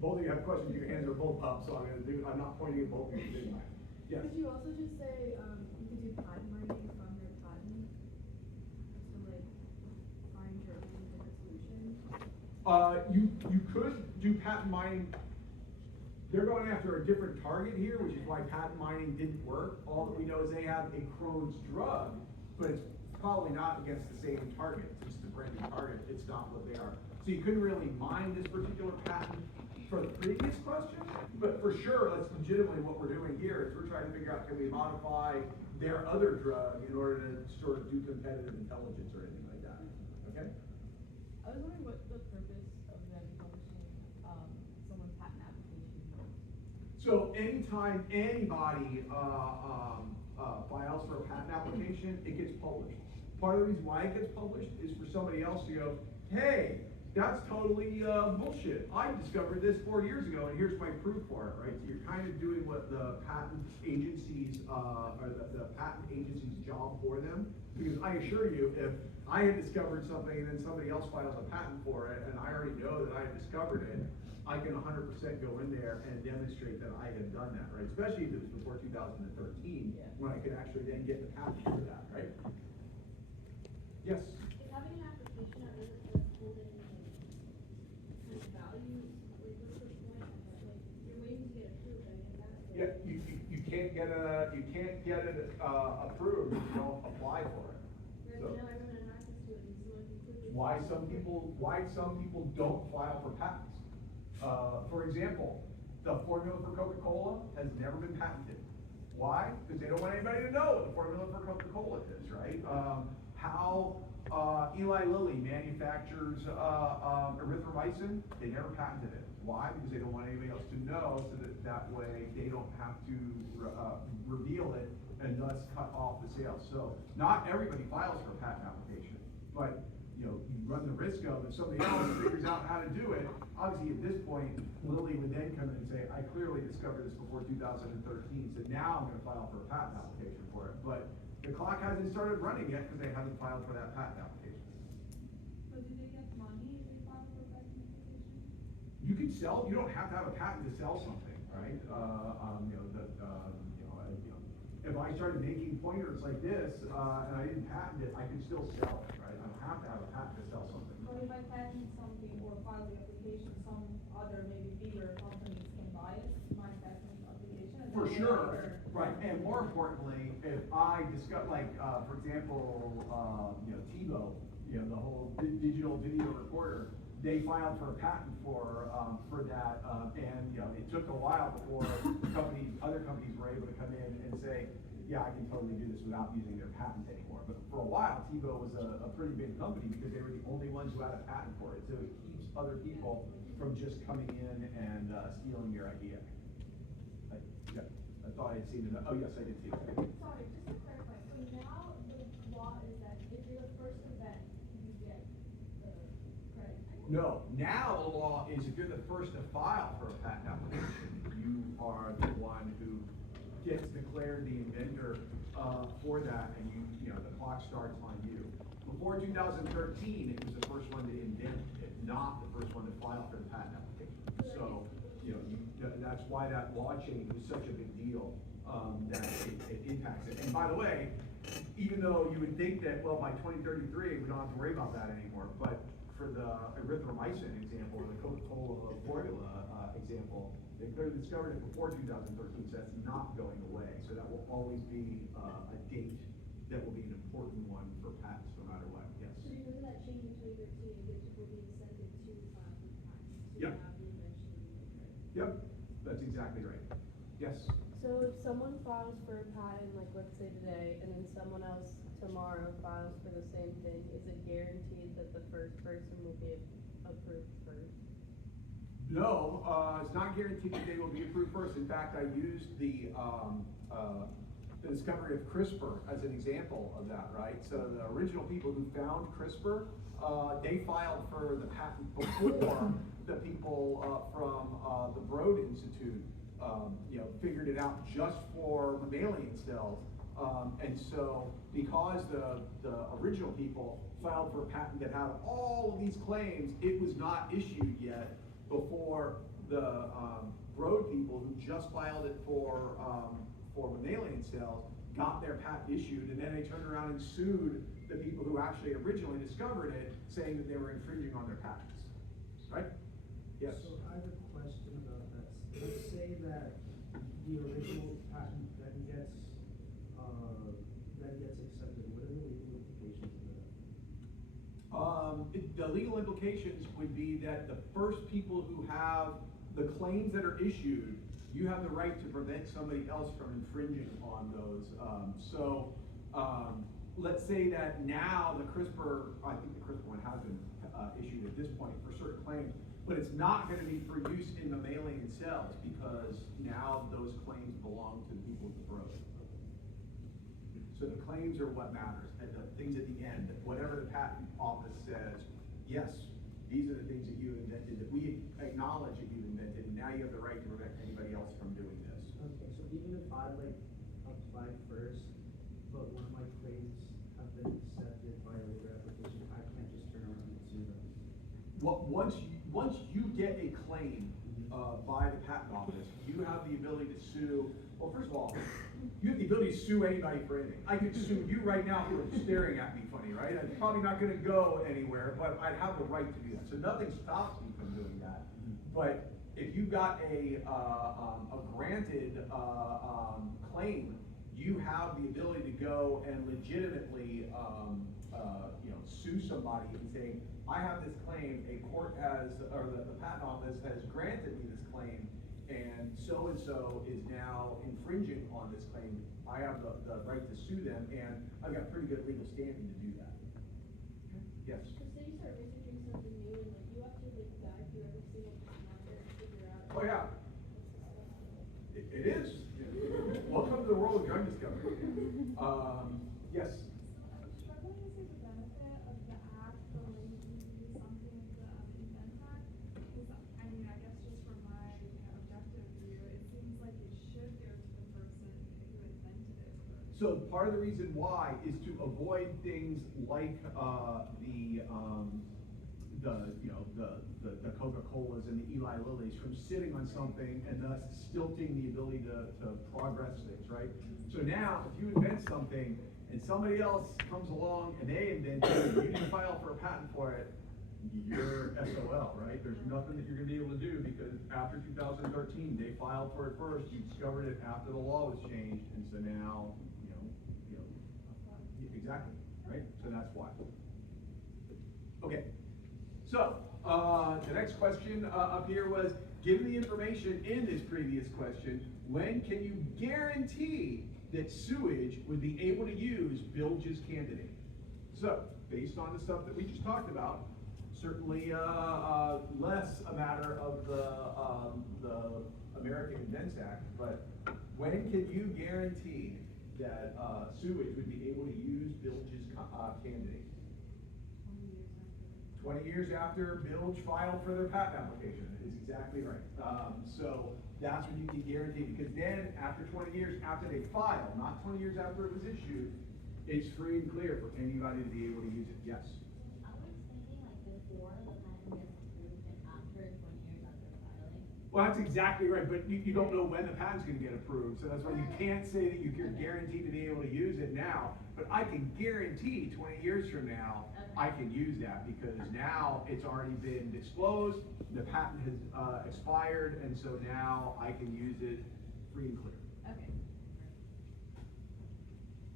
Both of you have questions, your hands are both up, so I'm not pointing at both of you, didn't I? Yes. Could you also just say you could do patent mining from their patent to like find your own different solution? You could do patent mining. They're going after a different target here, which is why patent mining didn't work. All that we know is they have a Crohn's drug, but it's probably not against the same target. It's just a brand new target. It's not what they are. So you couldn't really mine this particular patent for the previous question, but for sure, that's legitimately what we're doing here, is we're trying to figure out, can we modify their other drug in order to sort of do competitive intelligence or anything like that, okay? I was wondering what the purpose of them publishing someone's patent application was. So anytime anybody files for a patent application, it gets published. Part of the reason why it gets published is for somebody else to go, hey, that's totally bullshit. I discovered this 4 years ago, and here's my proof for it, right? So you're kind of doing what the patent agency's the patent agency's job for them. Because I assure you, if I had discovered something and then somebody else files a patent for it, and I already know that I had discovered it, I can 100% go in there and demonstrate that I had done that, right? Especially if it was before 2013, when I could actually then get the patent for that, right? Yes. Is having an application a get it approved if you don't apply for it. Right, So- now everyone has access to it, and someone can quickly. Why some people don't file for patents. For example, the formula for Coca-Cola has never been patented. Why? Because they don't want anybody to know what the formula for Coca-Cola is, right? How Eli Lilly manufactures erythromycin, they never patented it. Why? Because they don't want anybody else to know, so that way they don't have to reveal it and thus cut off the sales. So not everybody files for a patent application, but you run the risk of if somebody else figures out how to do it. Obviously, at this point, Lilly would then come in and say, I clearly discovered this before 2013, so now I'm gonna file for a patent application for it. But the clock hasn't started running yet because they haven't filed for that patent application. So do they get money if they file for a patent application? You don't have to have a patent to sell something, right? If I started making pointers like this, and I didn't patent it, I could still sell it, right? I don't have to have a patent to sell something. But if I patent something or file the application, some other maybe bigger companies can buy it, my patent application? And For then sure, later- right, and more importantly, if I discuss, like, for example, TiVo, the whole digital video recorder, they filed for a patent for that, and, it took a while before other companies were able to come in and say, yeah, I can totally do this without using their patent anymore. But for a while, TiVo was a pretty big company because they were the only ones who had a patent for it, so it keeps other people from just coming in and stealing your idea. I thought I had seen it, oh, yes, I did see it. Sorry, just to clarify, so now the law is that if you're the first event, you get the credit? No, now the law is if you're the first to file for a patent application, you are the one who gets declared the inventor for that, and the clock starts on you. Before 2013, it was the first one to invent it, not the first one to file for the patent application. So, that's why that law change was such a big deal, that it impacts it. And by the way, even though you would think that, well, by 2033, we don't have to worry about that anymore, but for the erythromycin example, or the Coca-Cola formula example, they clearly discovered it before 2013, so that's not going away. So that will always be a date that will be an important one for patents, no matter what, yes. So because of that change in 2013, it gives people the incentive to file for patents, to Yep. have the invention and the credit. Yep, that's exactly right. Yes? So if someone files for a patent, like let's say today, and then someone else tomorrow files for the same thing, is it guaranteed that the first person will be approved first? No, it's not guaranteed that they will be approved first. In fact, I used the discovery of CRISPR as an example of that, right? So the original people who found CRISPR, they filed for the patent before the people from the Broad Institute, figured it out just for mammalian cells. And so because the original people filed for a patent that had all of these claims, it was not issued yet before the Broad people who just filed it for mammalian cells got their patent issued, and then they turned around and sued the people who actually originally discovered it, saying that they were infringing on their patents, right? Yes? So I have a question about that. Let's say that the original patent that gets accepted, what are the legal implications of that? The legal implications would be that the first people who have the claims that are issued, you have the right to prevent somebody else from infringing on those. Let's say that now the CRISPR, I think the CRISPR one has been issued at this point for certain claims, but it's not going to be for use in mammalian cells because now those claims belong to the people of the Broad. So the claims are what matters, and the things at the end, whatever the patent office says, yes, these are the things that you invented, that we acknowledge that you've invented, and now you have the right to prevent anybody else from doing this. Okay, so even if I applied first, but one of my claims have been accepted by a later application, I can't just turn around and sue them. Once you get a claim by the patent office, you have the ability to sue. Well, first of all, you have the ability to sue anybody for anything. I could sue you right now for staring at me funny, right? I'm probably not going to go anywhere, but I'd have the right to do that. So nothing stops me from doing that. But if you got a granted, claim, you have the ability to go and legitimately, you know, sue somebody and say, I have this claim, a court has, or the patent office has granted me this claim, and so is now infringing on this claim. I have the right to sue them, and I've got pretty good legal standing to do that. Yes? So say you start researching something new and like you have to like dive through every single patent out there and figure out. Oh, yeah. It is. Welcome to the world of drug discovery. Yes? I'm struggling to see the benefit of the act for when you can do something like the Invent Act, because, I mean, I guess just from my, objective view, it seems like it should go to the person who invented it first. So part of the reason why is to avoid things like the Coca-Colas and the Eli Lillys from sitting on something and thus stilting the ability to progress things, right? So now, if you invent something and somebody else comes along and they invent it, you didn't file for a patent for it, you're SOL, right? There's nothing that you're gonna be able to do because after 2013, they filed for it first, you discovered it after the law was changed, and so now, exactly, right? So that's why. Okay, so, the next question up here was, given the information in this previous question, when can you guarantee that sewage would be able to use Bilge's candidate? So, based on the stuff that we just talked about, certainly less a matter of the American Invents Act, but when can you guarantee that sewage would be able to use Bilge's candidate? 20 years after Bilge filed for their patent application, is exactly right. So that's when you can guarantee, because then after 20 years after they file, not 20 years after it was issued, it's free and clear for anybody to be able to use it. Yes? I was thinking like before the patent gets approved and after 20 years after filing. Well, that's exactly right, but you don't know when the patent's gonna get approved, so that's why you can't say that you're guaranteed to be able to use it now. But I can guarantee 20 years from now, I can use that, because now it's already been disclosed, the patent has expired, and so now I can use it free and clear. Okay.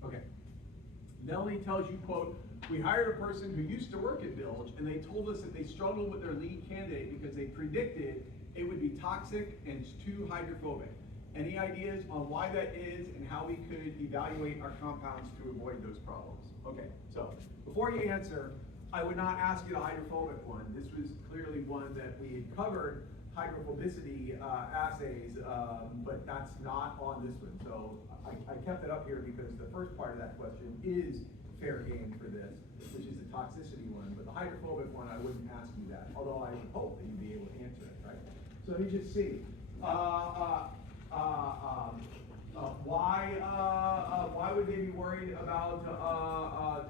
Okay. Melanie tells you, quote, we hired a person who used to work at Bilge, and they told us that they struggled with their lead candidate because they predicted it would be toxic and too hydrophobic. Any ideas on why that is and how we could evaluate our compounds to avoid those problems? Okay, so before you answer, I would not ask you the hydrophobic one. This was clearly one that we had covered, hydrophobicity assays, but that's not on this one. So I kept it up here because the first part of that question is fair game for this, which is the toxicity one. But the hydrophobic one, I wouldn't ask you that, although I would hope that you'd be able to answer it, right? So let me just see. Why would they be worried about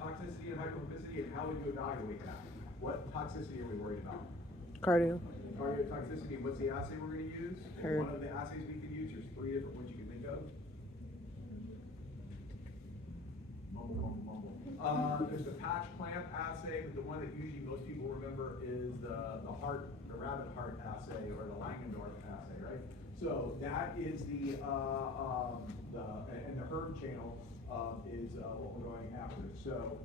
toxicity and hydrophobicity, and how would you evaluate that? What toxicity are we worried about? Cardio. Cardiotoxicity. What's the assay we're going to use? And one of the assays we can use, there's 3 different ones you can think of. Mumble, mumble, mumble. There's the patch clamp assay, but the one that usually most people remember is the rabbit heart assay, or the Langendorf assay, right? So that is the herd channel is what we're going after. So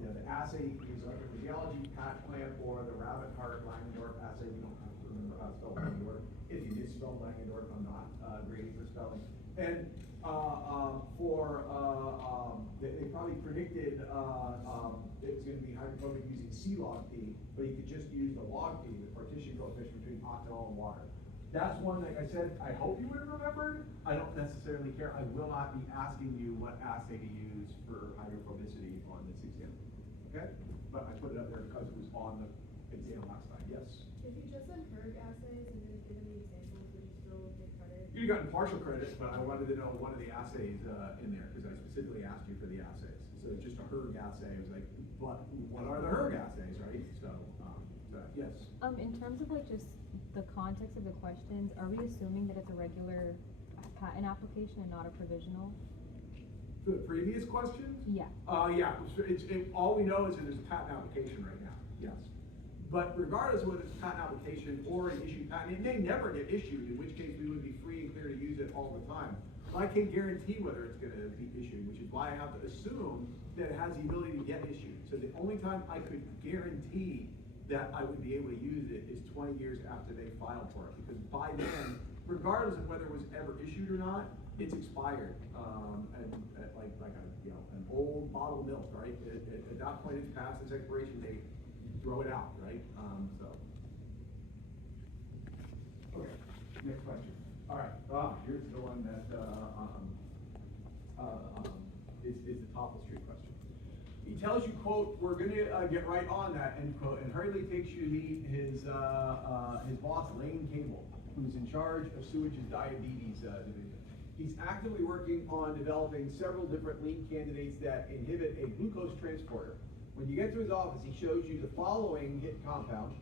the assay is either physiology, patch clamp, or the rabbit heart Langendorf assay. You don't have to remember how to spell Langendorf. If you misspell Langendorf, I'm not grading for spelling. And they probably predicted it was going to be hydrophobic using C-log-P, but you could just use the log-P, the partition coefficient between octanol and water. That's one, like I said, I hope you would have remembered. I don't necessarily care. I will not be asking you what assay to use for hydrophobicity on this exam. Okay? But I put it up there because it was on the exam last time. Yes? If you just done HERG assays and didn't give any examples, would you still get credit? You'd gotten partial credit, but I wanted to know one of the assays in there, because I specifically asked you for the assays. So just a HERG assay, I was like, but what are the HERG assays, right? So yes. In terms of like just the context of the questions, are we assuming that it's a regular patent application and not a provisional? For the previous questions? Yeah. Yeah, all we know is that there's a patent application right now, yes. But regardless of whether it's a patent application or an issued patent, it may never get issued, in which case we would be free and clear to use it all the time. But I can't guarantee whether it's gonna be issued, which is why I have to assume that it has the ability to get issued. So the only time I could guarantee that I would be able to use it is 20 years after they filed for it, because by then, regardless of whether it was ever issued or not, it's expired. And like a, you know, an old bottle of milk, right? At that point, it's past its expiration date, you throw it out, right? Okay, next question. All right, here's the one that, is the Topple Street question. He tells you, quote, "We're gonna get right on that," end quote, and hurriedly takes you to meet his boss, Lane Cable, who's in charge of Sewage's diabetes division. He's actively working on developing several different lean candidates that inhibit a glucose transporter. When you get to his office, he shows you the following hit compound,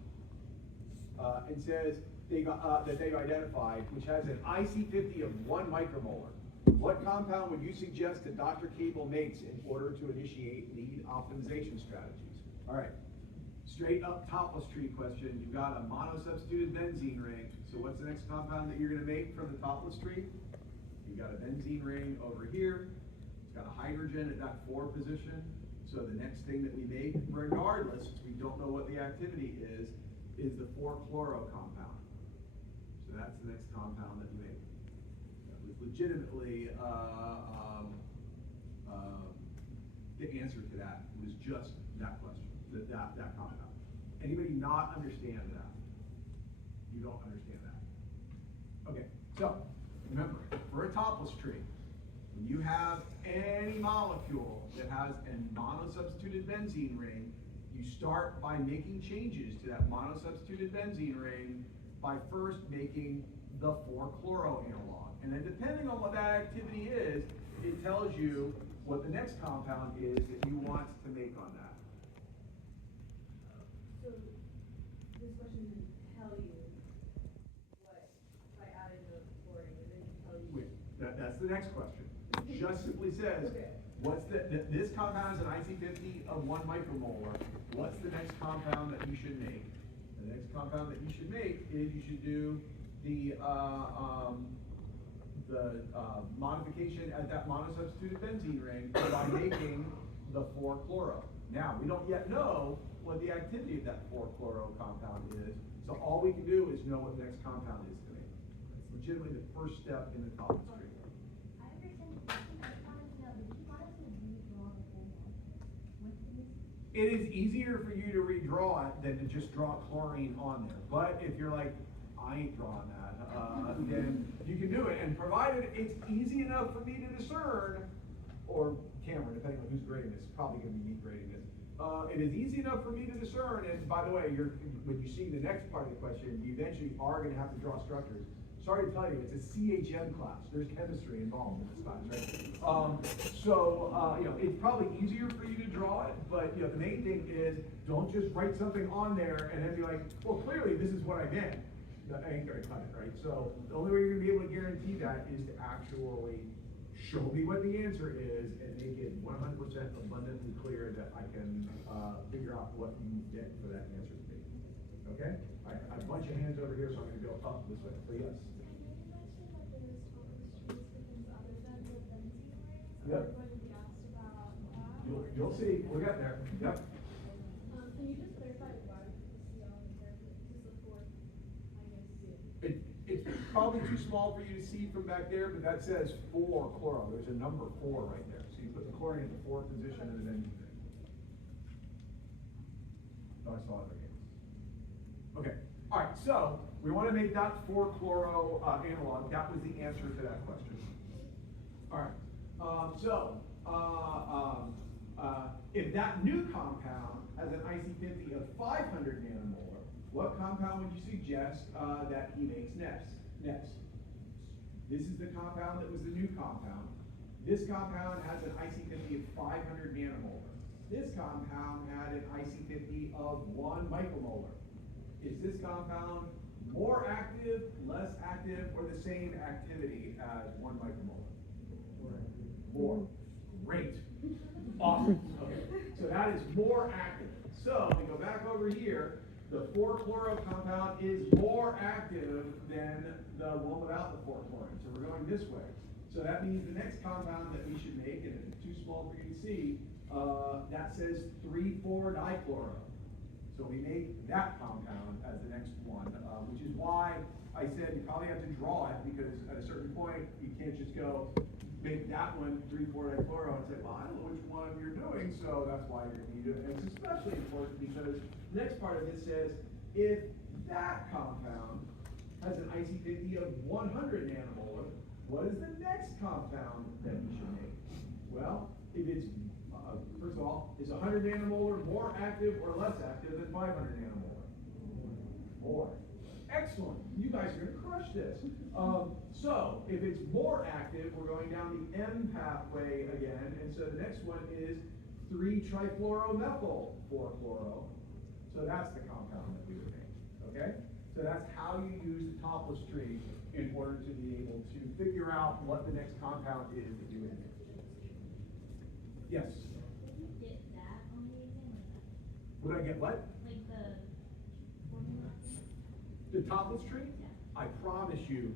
and says that they've identified, which has an IC50 of 1 micromolar. What compound would you suggest that Dr. Cable makes in order to initiate lead optimization strategies? All right, straight up Topple Street question. You've got a monosubstituted benzene ring. So what's the next compound that you're gonna make from the Topple Street? You've got a benzene ring over here. It's got a hydrogen at that 4 position. So the next thing that we make, regardless, we don't know what the activity is the 4-chloro compound. So that's the next compound that we make. That was legitimately, the answer to that was just that question, that compound. Anybody not understand that? You don't understand that. Okay, so remember, for a Topple tree, when you have any molecule that has a monosubstituted benzene ring, you start by making changes to that monosubstituted benzene ring by first making the 4-chloro analog. And then depending on what that activity is, it tells you what the next compound is that you want to make on that. So, this question didn't tell you what, by adding the chlorine, it didn't tell you. Wait, that's the next question. It just simply says, Okay. what's this compound is an IC50 of 1 micromolar. What's the next compound that you should make? The next compound that you should make is you should do the modification at that monosubstituted benzene ring by making the 4-chloro. Now, we don't yet know what the activity of that 4-chloro compound is, so all we can do is know what the next compound is to make. It's legitimately the first step in the Topple Street. I understand the question, I just wanted to know, did you want us to redraw the whole molecule? What's the mistake? It is easier for you to redraw it than to just draw chlorine on there. But if you're like, I ain't drawing that, then you can do it. And provided it's easy enough for me to discern, or Cameron, depending on who's grading this, probably gonna be me grading this. It is easy enough for me to discern, and by the way, when you see the next part of the question, you eventually are gonna have to draw structures. Sorry to tell you, it's a CHM class. There's chemistry involved in this class, right? You know, it's probably easier for you to draw it, but you know, the main thing is don't just write something on there and then be like, well, clearly this is what I meant. That ain't gonna cut it, right? So the only way you're gonna be able to guarantee that is to actually show me what the answer is and make it 100% abundantly clear that I can figure out what you get for that answer to be. Okay? I have a bunch of hands over here, so I'm gonna go up this way. So yes. Yep. You'll see. We'll get there. Yep. Can you just clarify why the CO in there to support ISC? It's probably too small for you to see from back there, but that says 4-chloro. There's a number 4 right there. So you put the chlorine in the 4th position and then. Oh, I saw it again. Okay. All right. So we want to make that 4-chloro analog. That was the answer to that question. All right. If that new compound has an IC50 of 500 nanomolar, what compound would you suggest that he makes next? This is the compound that was the new compound. This compound has an IC50 of 500 nanomolar. This compound had an IC50 of 1 micromolar. Is this compound more active, less active, or the same activity as 1 micromolar? More. Great. Awesome. Okay. So that is more active. So we go back over here. the 4-chloro compound is more active than the one without the 4-chlorine. So we're going this way. So that means the next compound that we should make, and it's too small for you to see, that says 3,4-dichloro. So we make that compound as the next one, which is why I said you probably have to draw it, because at a certain point, you can't just go make that one 3,4-dichloro and say, well, I don't know which one you're doing, so that's why you're going to do it. And it's especially important because the next part of it says, if that compound has an IC50 of 100 nanomolar, what is the next compound that we should make? Well, if it's, first of all, is 100 nanomolar more active or less active than 500 nanomolar? More. Excellent. You guys are going to crush this. So, if it's more active, we're going down the M pathway again, and so the next one is 3-trifluoromethyl 4-chloro. So that's the compound that we would make, okay? So that's how you use the topless tree in order to be able to figure out what the next compound is that you would make. Yes? Did you get that on the exam or not? Would I get what? Like the formula? The topless tree? Yeah. I promise you,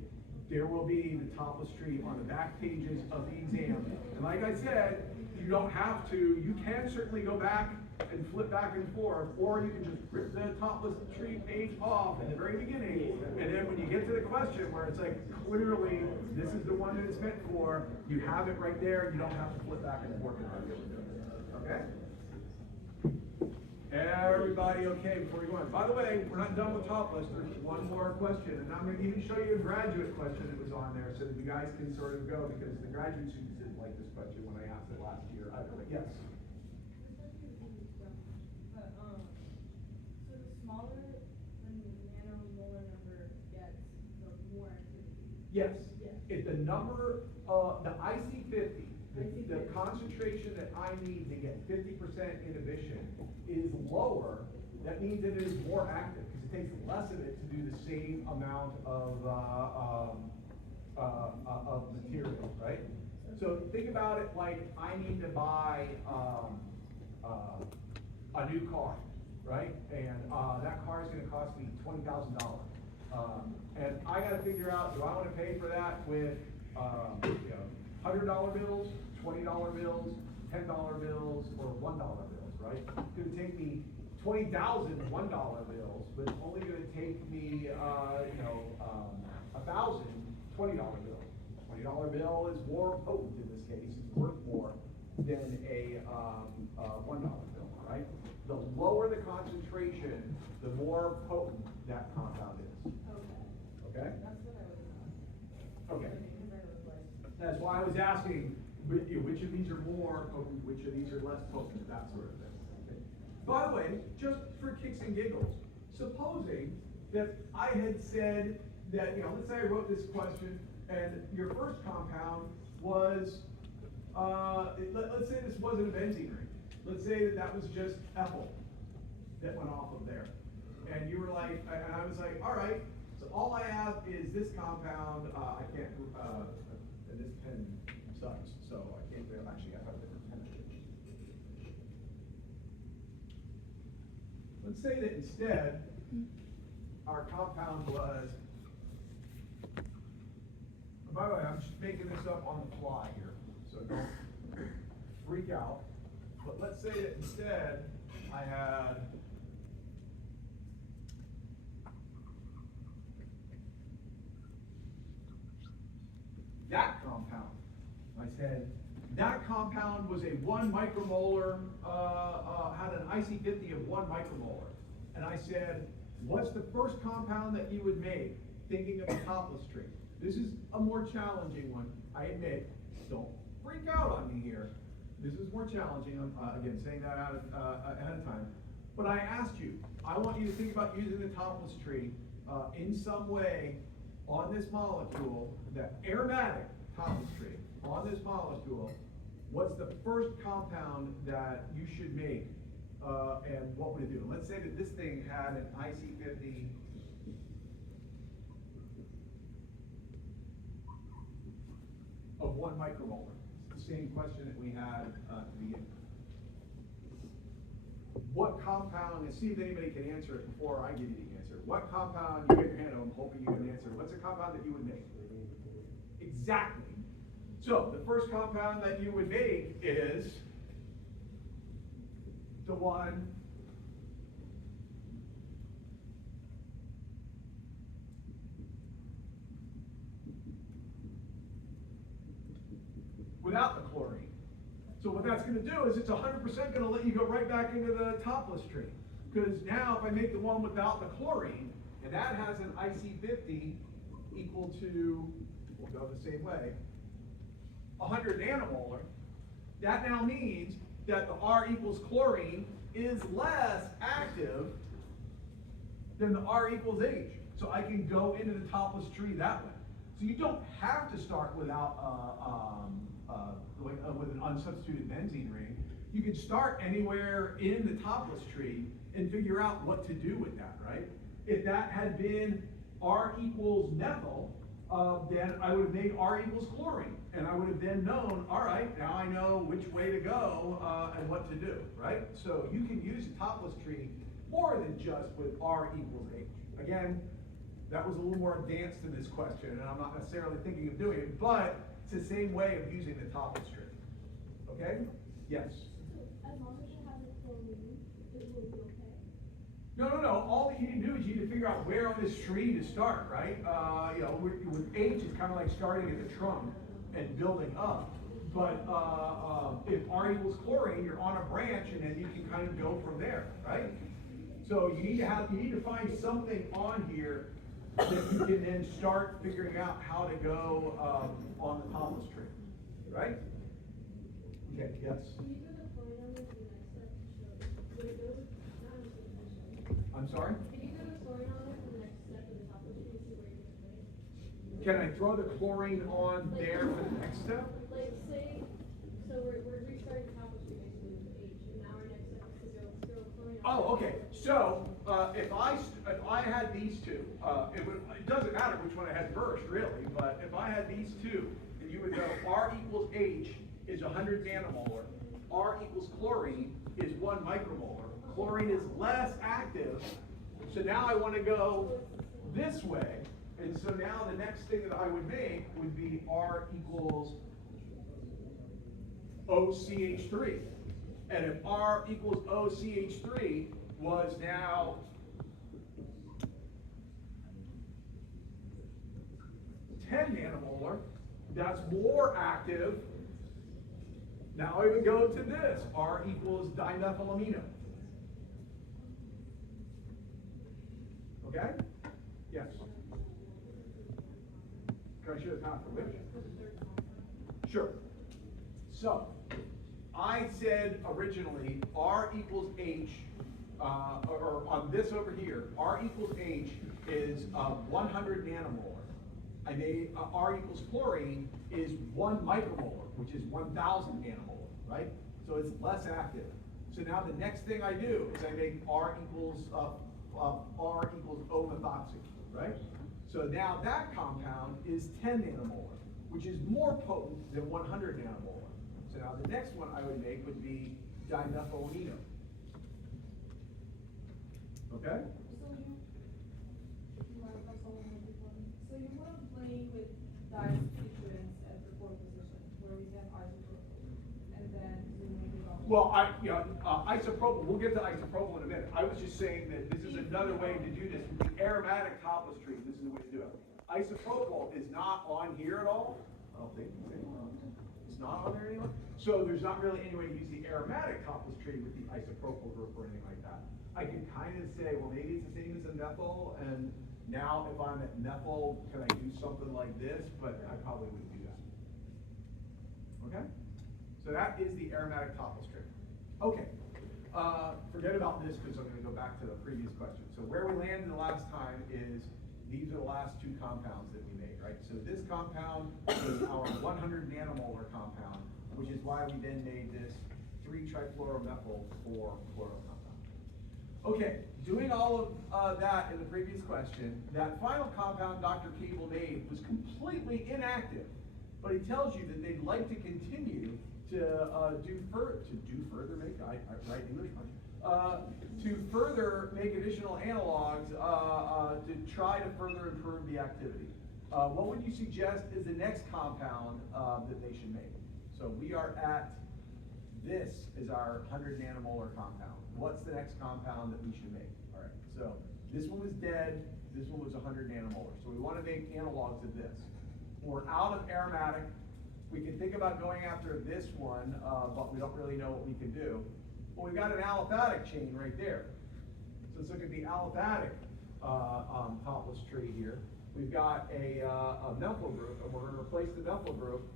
there will be the topless tree on the back pages of the exam. And like I said, you don't have to, you can certainly go back and flip back and forth, or you can just rip the topless tree page off at the very beginning, and then when you get to the question where it's like, clearly, this is the one that it's meant for, you have it right there, you don't have to flip back and forth and argue with it. Okay? Everybody okay before we go on? By the way, we're not done with topless. There's one more question, and I'm going to even show you a graduate question that was on there so that you guys can sort of go, because the graduate students didn't like this question when I asked it last year either. But yes? So the smaller the nanomolar number gets, the more activity. Yes. Yes. If the number, the IC50, the concentration that I need to get 50% inhibition is lower, that means that it is more active, because it takes less of it to do the same amount of material, right? So think about it like I need to buy a new car, right? And that car is going to cost me $20,000. And I got to figure out, do I want to pay for that with $100 bills, $20 bills, $10 bills, or $1 bills, right? It's going to take me 20,000 $1 bills, but it's only going to take me, 1,000 $20 bills. $20 bill is more potent in this case; it's worth more than a $1 bill, right? The lower the concentration, the more potent that compound is. Okay. Okay. That's what I was Okay. because I was like. That's why I was asking, which of these are more potent, which of these are less potent, that sort of thing. Okay. By the way, just for kicks and giggles, supposing that I had said that, let's say I wrote this question, and your first compound was, let's say this wasn't a benzene ring. Let's say that was just ethyl that went off of there. And you were like, and I was like, all right, so all I have is this compound, I can't, and this pen sucks, so I can't, actually I have a different pen. Let's say that instead, our compound was, by the way, I'm just making this up on the fly here, so don't freak out. But let's say that instead, I had that compound. I said, that compound was a 1 micromolar, had an IC50 of 1 micromolar. And I said, what's the first compound that you would make, thinking of the topless tree? This is a more challenging one, I admit. Don't freak out on me here. This is more challenging, again, saying that ahead of time. But I asked you, I want you to think about using the topless tree in some way on this molecule, the aromatic topless tree, on this molecule. What's the first compound that you should make, and what would it do? Let's say that this thing had an IC50 of 1 micromolar. It's the same question that we had to begin with. what compound, and see if anybody can answer it before I give you the answer. What compound, you get your hand up, I'm hoping you get an answer. What's a compound that you would make? Exactly. So the first compound that you would make is the one without the chlorine. So what that's going to do is it's 100% going to let you go right back into the topless stream. Because now if I make the one without the chlorine, and that has an IC50 equal to, we'll go the same way, 100 nanomolar, that now means that the R equals chlorine is less active than the R equals H. So I can go into the topless tree that way. So you don't have to start without with an unsubstituted benzene ring. You can start anywhere in the topless tree and figure out what to do with that, right? If that had been R equals methyl, then I would have made R equals chlorine. And I would have then known, all right, now I know which way to go and what to do, right? So you can use a topless tree more than just with R equals H. Again, that was a little more advanced in this question, and I'm not necessarily thinking of doing it, but it's the same way of using the topless tree. Okay? Yes? So as long as it has a chlorine, it will be okay? No. All that you need to do is you need to figure out where on this tree to start, right? With H, it's kind of like starting at the trunk and building up. But if R equals chlorine, you're on a branch, and then you can kind of go from there, right? So you need to find something on here that you can then start figuring out how to go on the topless tree, right? Okay, yes? Can you do the chlorine on this in the next step to show, would it go, not understand. I'm sorry? Can you do the chlorine on this in the next step of the top of the tree, see where you're going? Can I throw the chlorine on there for the next step? Like, say, so we're restarting the top of the tree basically with H, and now our next step is to go throw chlorine on. Oh, okay. So if I had these two, it doesn't matter which one I had first, really. But if I had these two, then you would go R equals H is 100 nanomolar. R equals chlorine is 1 micromolar. Chlorine is less active. So now I want to go this way. And so now the next thing that I would make would be R equals OCH3. And if R equals OCH3 was now 10 nanomolar, that's more active. Now I would go to this, R equals dimethylamino. Okay? Yes? Can I show the path for which? Sure. So, I said originally R equals H, or on this over here, R equals H is 100 nanomolar. I made R equals chlorine is 1 micromolar, which is 1,000 nanomolar, right? So it's less active. So now the next thing I do is I make R equals O-methoxy, right? So now that compound is 10 nanomolar, which is more potent than 100 nanomolar. So now the next one I would make would be dimethylamino. Okay? So you want to play with diastereogens at the fourth position, where we have isopropyl, and then we make it all. Well, isopropyl, we'll get to isopropyl in a minute. I was just saying that this is another way to do this. With the aromatic topless tree, this is the way to do it. Isopropyl is not on here at all. I don't think it's not on there anymore. So there's not really any way to use the aromatic topless tree with the isopropyl group or anything like that. I can kind of say, well, maybe it's the same as a methyl, and now if I'm at methyl, can I do something like this? But I probably wouldn't do that. Okay? So that is the aromatic topless tree. Okay. Forget about this because I'm going to go back to the previous question. So where we landed the last time is these are the last two compounds that we made, right? So this compound is our 100 nanomolar compound, which is why we then made this 3-trifluoromethyl 4-fluoro compound. Okay, doing all of that in the previous question, that final compound Dr. Cable made was completely inactive, but he tells you that they'd like to continue to do further, make, I write English, to further make additional analogs, to try to further improve the activity. What would you suggest is the next compound, that they should make? So we are at, this is our 100 nanomolar compound. What's the next compound that we should make? All right, so this one was dead, this one was 100 nanomolar. So we want to make analogs of this. We're out of aromatic. We can think about going after this one, but we don't really know what we can do. Well, we've got an aliphatic chain right there. So let's look at the aliphatic complex tree here. We've got a methyl group, and we're going to replace the methyl group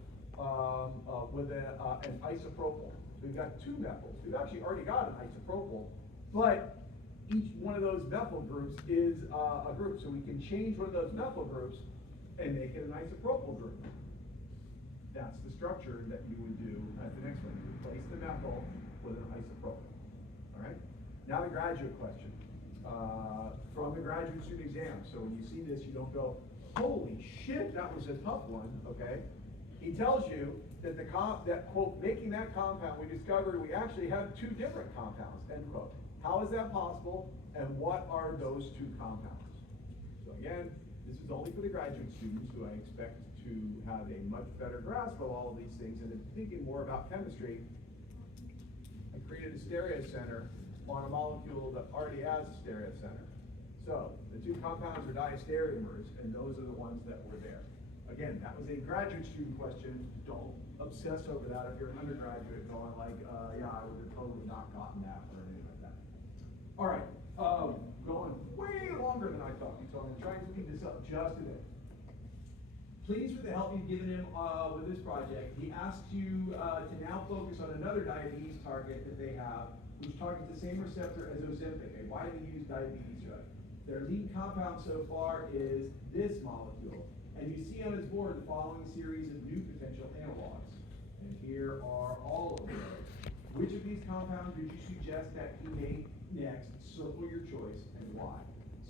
with an isopropyl. So we've got two methyls. We've actually already got an isopropyl, but each one of those methyl groups is a group. So we can change one of those methyl groups and make it an isopropyl group. That's the structure that you would do at the next one. You replace the methyl with an isopropyl. All right? Now the graduate question. From the graduate student exam. So when you see this, you don't go, holy shit, that was a tough one, okay? He tells you that quote, making that compound, we discovered we actually have two different compounds, end quote. How is that possible, and what are those two compounds? So again, this is only for the graduate students who I expect to have a much better grasp of all of these things and is thinking more about chemistry. I created a stereocenter on a molecule that already has a stereocenter. So the two compounds are diastereomers, and those are the ones that were there. Again, that was a graduate student question. Don't obsess over that if you're an undergraduate going like, yeah, I would have totally not gotten that or anything like that. All right, going way longer than I thought, so I'm trying to speed this up just a bit. Pleased with the help you've given him with this project. He asks you to now focus on another diabetes target that they have, which targets the same receptor as Ozempic, a widely used diabetes drug. Their lead compound so far is this molecule, and you see on his board the following series of new potential analogs. And here are all of those. Which of these compounds would you suggest that he make next? Circle your choice and why.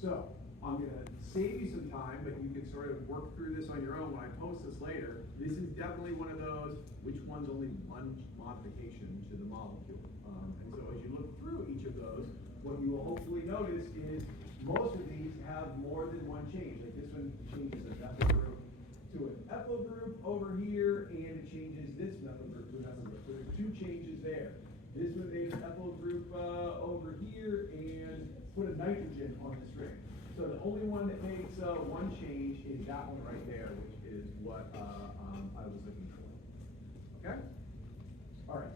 So, I'm going to save you some time, but you can sort of work through this on your own when I post this later. This is definitely one of those, which one's only one modification to the molecule. And so as you look through each of those, what you will hopefully notice is most of these have more than one change. Like this one changes a methyl group to an ethyl group over here, and it changes this methyl group to an ethyl group. So there's two changes there. This one made an ethyl group over here and put a nitrogen on this ring. So the only one that makes one change is that one right there, which is what I was looking for. Okay? All right.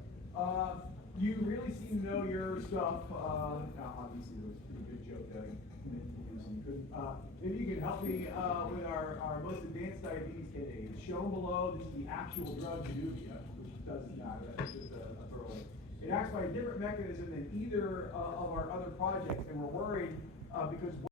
You really seem to know your stuff. Obviously, there was a pretty good joke that I meant to do, so you couldn't. Maybe you can help me with our most advanced diabetes candidate. It's shown below. This is the actual drug, Januvia, which doesn't matter. That's just a throwaway. It acts by a different mechanism than either of our other projects, and we're worried because